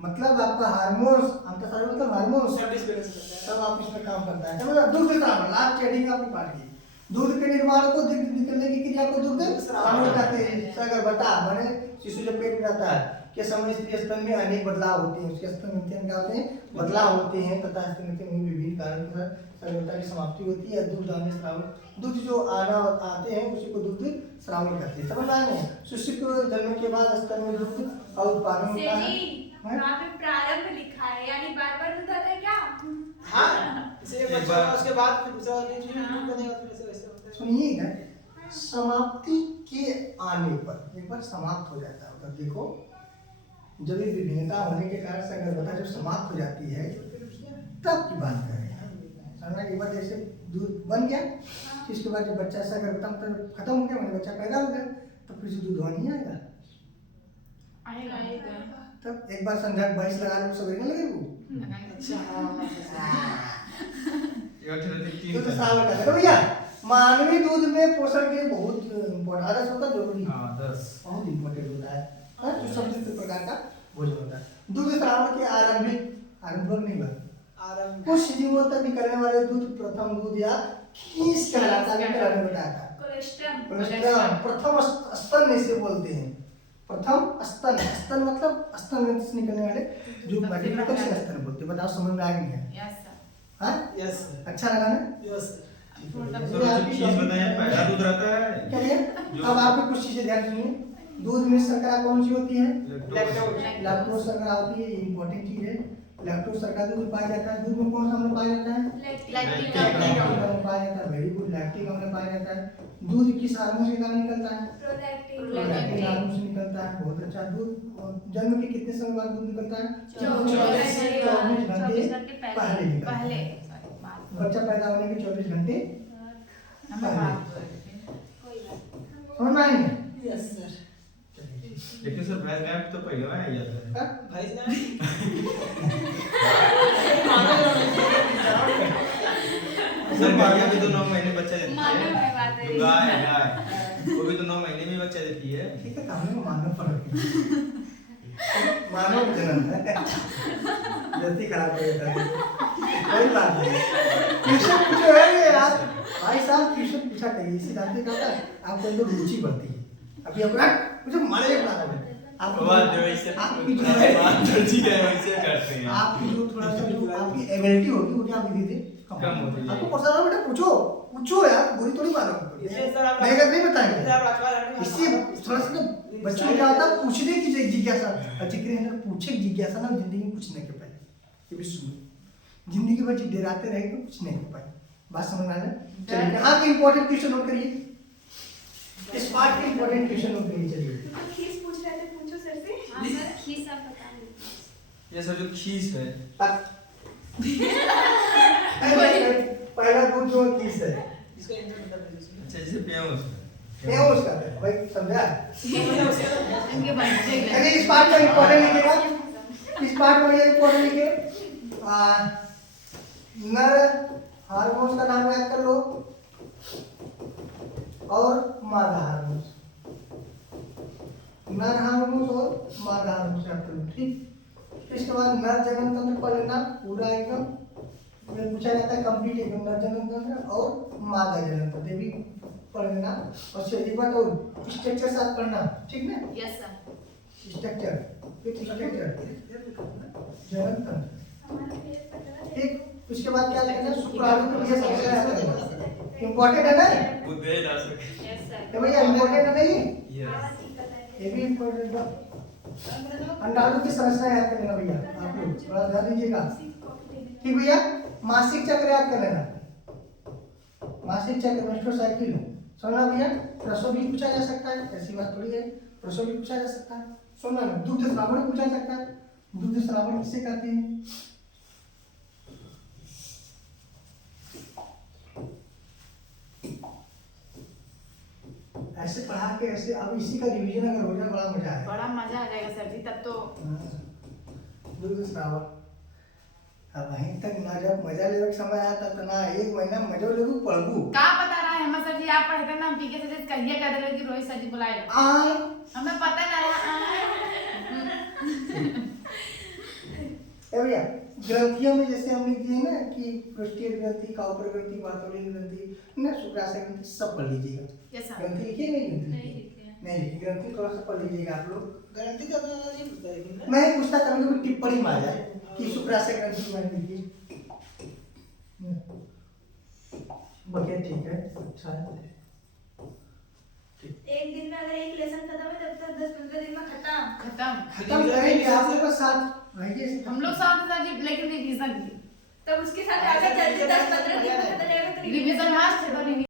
मतलब आपका हार्मोन्स, अंतःस्रावी मतलब हार्मोन्स सब आप इसमें काम करता है। समझ? दूध स्राव लास्ट चैटिंग आपकी पार्ट की, दूध के निर्माण को निकलने की क्रिया को दूध स्राव कहते हैं। सगर्भता माने शिशु जब पेट में रहता है के समय स्त्री स्तन में अनेक बदलाव होते हैं, उसके स्तन में क्या होते हैं, बदलाव होते हैं तथा स्तन में विभिन्न कारण सगर्भता की समाप्ति होती है। दूध दाने स्राव, दूध जो आते हैं उसी को दूध स्राव कहते हैं। समझ आए? शिशु को जन्म के बाद स्तन में दूध का उत्पादन होता है। वहाँ पे प्रारंभ लिखा है, यानी बार-बार दूध आता है क्या? हाँ, इसे बच्चा उसके बाद फिर दूसरा बनेगा, फिर ऐसे वैसे होता है। सुनिएगा, समाप्ति के आने पर एक बार समाप्त हो जाता है, तो देखो जब ये विभिन्नता होने के कारण सगर्भता जब समाप्त हो जाती है तब की बात करें। समझना? एक बार जैसे दूध बन गया, इसके बाद जब बच्चा सगर्भता खत्म हो गया, मतलब बच्चा पैदा हो गया, तो फिर से दूध नहीं आएगा। आएगा तब एक बार संध्या 22 लगा ले सवेरे नहीं लगे वो। तो सावल का देखो भैया, मानवीय दूध में पोषण के बहुत इम्पोर्टेंट आदर्श होता है, जरूरी। हाँ 10 बहुत इम्पोर्टेंट होता है। हाँ, जो सभी प्रकार का भोजन होता है। दूध स्राव के आरंभ नहीं बा कुछ जीवों तक निकलने वाले दूध प्रथम दूध या खीस कहलाता है। बताया था कोलेस्ट्रॉल प्रथम स्तन इसे बोलते हैं। प्रथम स्तन, स्तन मतलब स्तन ग्रंथि से निकलने वाले जो बायोलॉजिकल से स्तन बोलते हैं। बताओ समझ में आ गया? Yes sir. हाँ यस अच्छा लगा ना? यस चीज बताया, पहला दूध रहता है। चलिए अब आप कुछ चीजें ध्यान सुनिए। दूध में शर्करा कौन सी होती है? लैक्टोज शर्करा होती है, ये इंपॉर्टेंट चीज है। लैक्टोज शर्करा दूध पाया जाता है। दूध में कौन सा अम्ल पाया जाता है? लैक्टिक लैक्टिक अम्ल। अम्ल पाया जाता है। वेरी गुड, लैक्टिक अम्ल पाया जाता है। दूध किस हार्मोन से निकलता है? प्रोलैक्टिन हार्मोन से निकलता है। बहुत अच्छा। दूध जन्म के कितने समय बाद दूध निकलता है? 24 घंटे पहले निकलता है। बच्चा पैदा होने के 24 घंटे समझ में आएंगे? Yes sir. लेकिन सर भैंस गाय तो पहले में आ जाता है। भाई ना सर गाय भी तो 9 महीने बच्चा देती मानव है बात है। है। जो गाय वो भी तो 9 महीने में बच्चा देती है। ठीक है, हमें मानव फर्क है। मानव जन्म है, जल्दी खराब हो जाता है। कोई बात नहीं। ट्यूशन जो है ये आप भाई साहब ट्यूशन पूछा करिए, इससे जानते क्या होता है आपको अंदर रुचि बढ़ती है। अभी अपना मुझे मारे बना रहा है आपकी जो थोड़ा सा जो आपकी एबिलिटी होगी वो क्या विधि से कम होती है। आपको पता बेटा पूछो यार, बुरी थोड़ी मालूम नहीं नहीं बताएंगे। इससे थोड़ा सा ना बच्चों को क्या होता है पूछने की जिज्ञासा, बच्चे के अंदर पूछे की जिज्ञासा ना जिंदगी में पूछने के पहले ये भी सुनो। जिंदगी भर डराते रहे तो कुछ नहीं कर पाए। बात समझ में आ रहा? चलिए यहाँ के इंपॉर्टेंट क्वेश्चन नोट करिए, इस पार्ट के इंपॉर्टेंट क्वेश्चन नोट करिए। चलिए खीस पूछ रहे थे, पूछो सर से। हाँ सर, खीस आप बता दीजिए। ये सब जो खीस है पहला दूध जो खीस है इसका इंटर बता दीजिए। अच्छा जैसे पेयोस मैं उसका भाई समझा। इनके बच्चे गए। चलिए इस पार्ट का इंपॉर्टेंट लिखिएगा, इस पार्ट में ये इंपॉर्टेंट लिखिए। नर हार्मोन्स का नाम याद कर लो और मादा हार्मोन्स, नर हार्मोन्स और मादा हार्मोन्स याद कर लो। ठीक, इसके बाद नर जनन तंत्र पढ़ लेना पूरा एकदम में पूछा जाता है कंप्लीट एकदम नर जनन तंत्र और मादा जनन तंत्र भी पढ़ लेना। और चलिए बात और स्ट्रक्चर साथ पढ़ना, ठीक ना? Yes sir. स्ट्रक्चर जनन तंत्र ठीक। उसके बाद क्या करना है शुक्राणु को ये सबसे याद करना इंपॉर्टेंट है ना? वो दे ला सके। Yes sir. तो भैया इंपॉर्टेंट है नहीं? यस ये भी इंपॉर्टेंट है। अंडाणु की संरचना याद कर लेना भैया, आप लोग थोड़ा ध्यान दीजिएगा। ठीक भैया, मासिक चक्र याद कर लेना। मासिक चक्र मेंस्ट्रुअल साइकिल सुनना भैया। प्रसव भी पूछा जा सकता है, ऐसी बात थोड़ी है, प्रसव भी पूछा जा सकता है। सुनना ना, दुग्ध श्रावण पूछा सकता है, दुग्ध श्रावण किसे कहते हैं? ऐसे पढ़ा के ऐसे अब इसी का रिवीजन अगर हो जाए बड़ा मजा आएगा। बड़ा मजा आ जाएगा सर जी तब तो। दुग्ध श्रावण अब वहीं तक ना जब मजा लेने का समय आता तो ना एक महीना मजा लेबू पढ़बू। का बता रहा है हेमंत सर जी, आप पढ़ते ना पीके से कहिए कह दे कि रोहित सर जी बुलाए हमें पता ना है भैया। ग्रंथियों में जैसे हमने दिए ना कि प्रोस्टेट ग्रंथि, काउपर ग्रंथि, बार्टोलिन ग्रंथि, ना शुक्राशय ग्रंथि, सब पढ़ लीजिएगा। Yes sir. ग्रंथि लिखिए नहीं नहीं ग्रंथि लिखे हैं। नहीं लिखिए, ग्रंथि थोड़ा सा पढ़ लीजिएगा आप लोग। गारंटी का तो नहीं पूछता लेकिन ना। मैं पूछता कभी कभी टिप्पणी में आ जाए कि शुक्राशय ग्रंथि में लिखिए। बढ़िया, ठीक है, अच्छा है। एक दिन में अगर एक लेसन खत्म है तब तक 10-15 दिन में खत्म। खत्म करेंगे आप लोग का साथ रहिए। हम लोग साथ सर जी लेकिन रिवीजन भी तब उसके साथ अगर जल्दी 10-15 दिन में खत्म हो जाएगा तो रिवीजन मास्ट है तो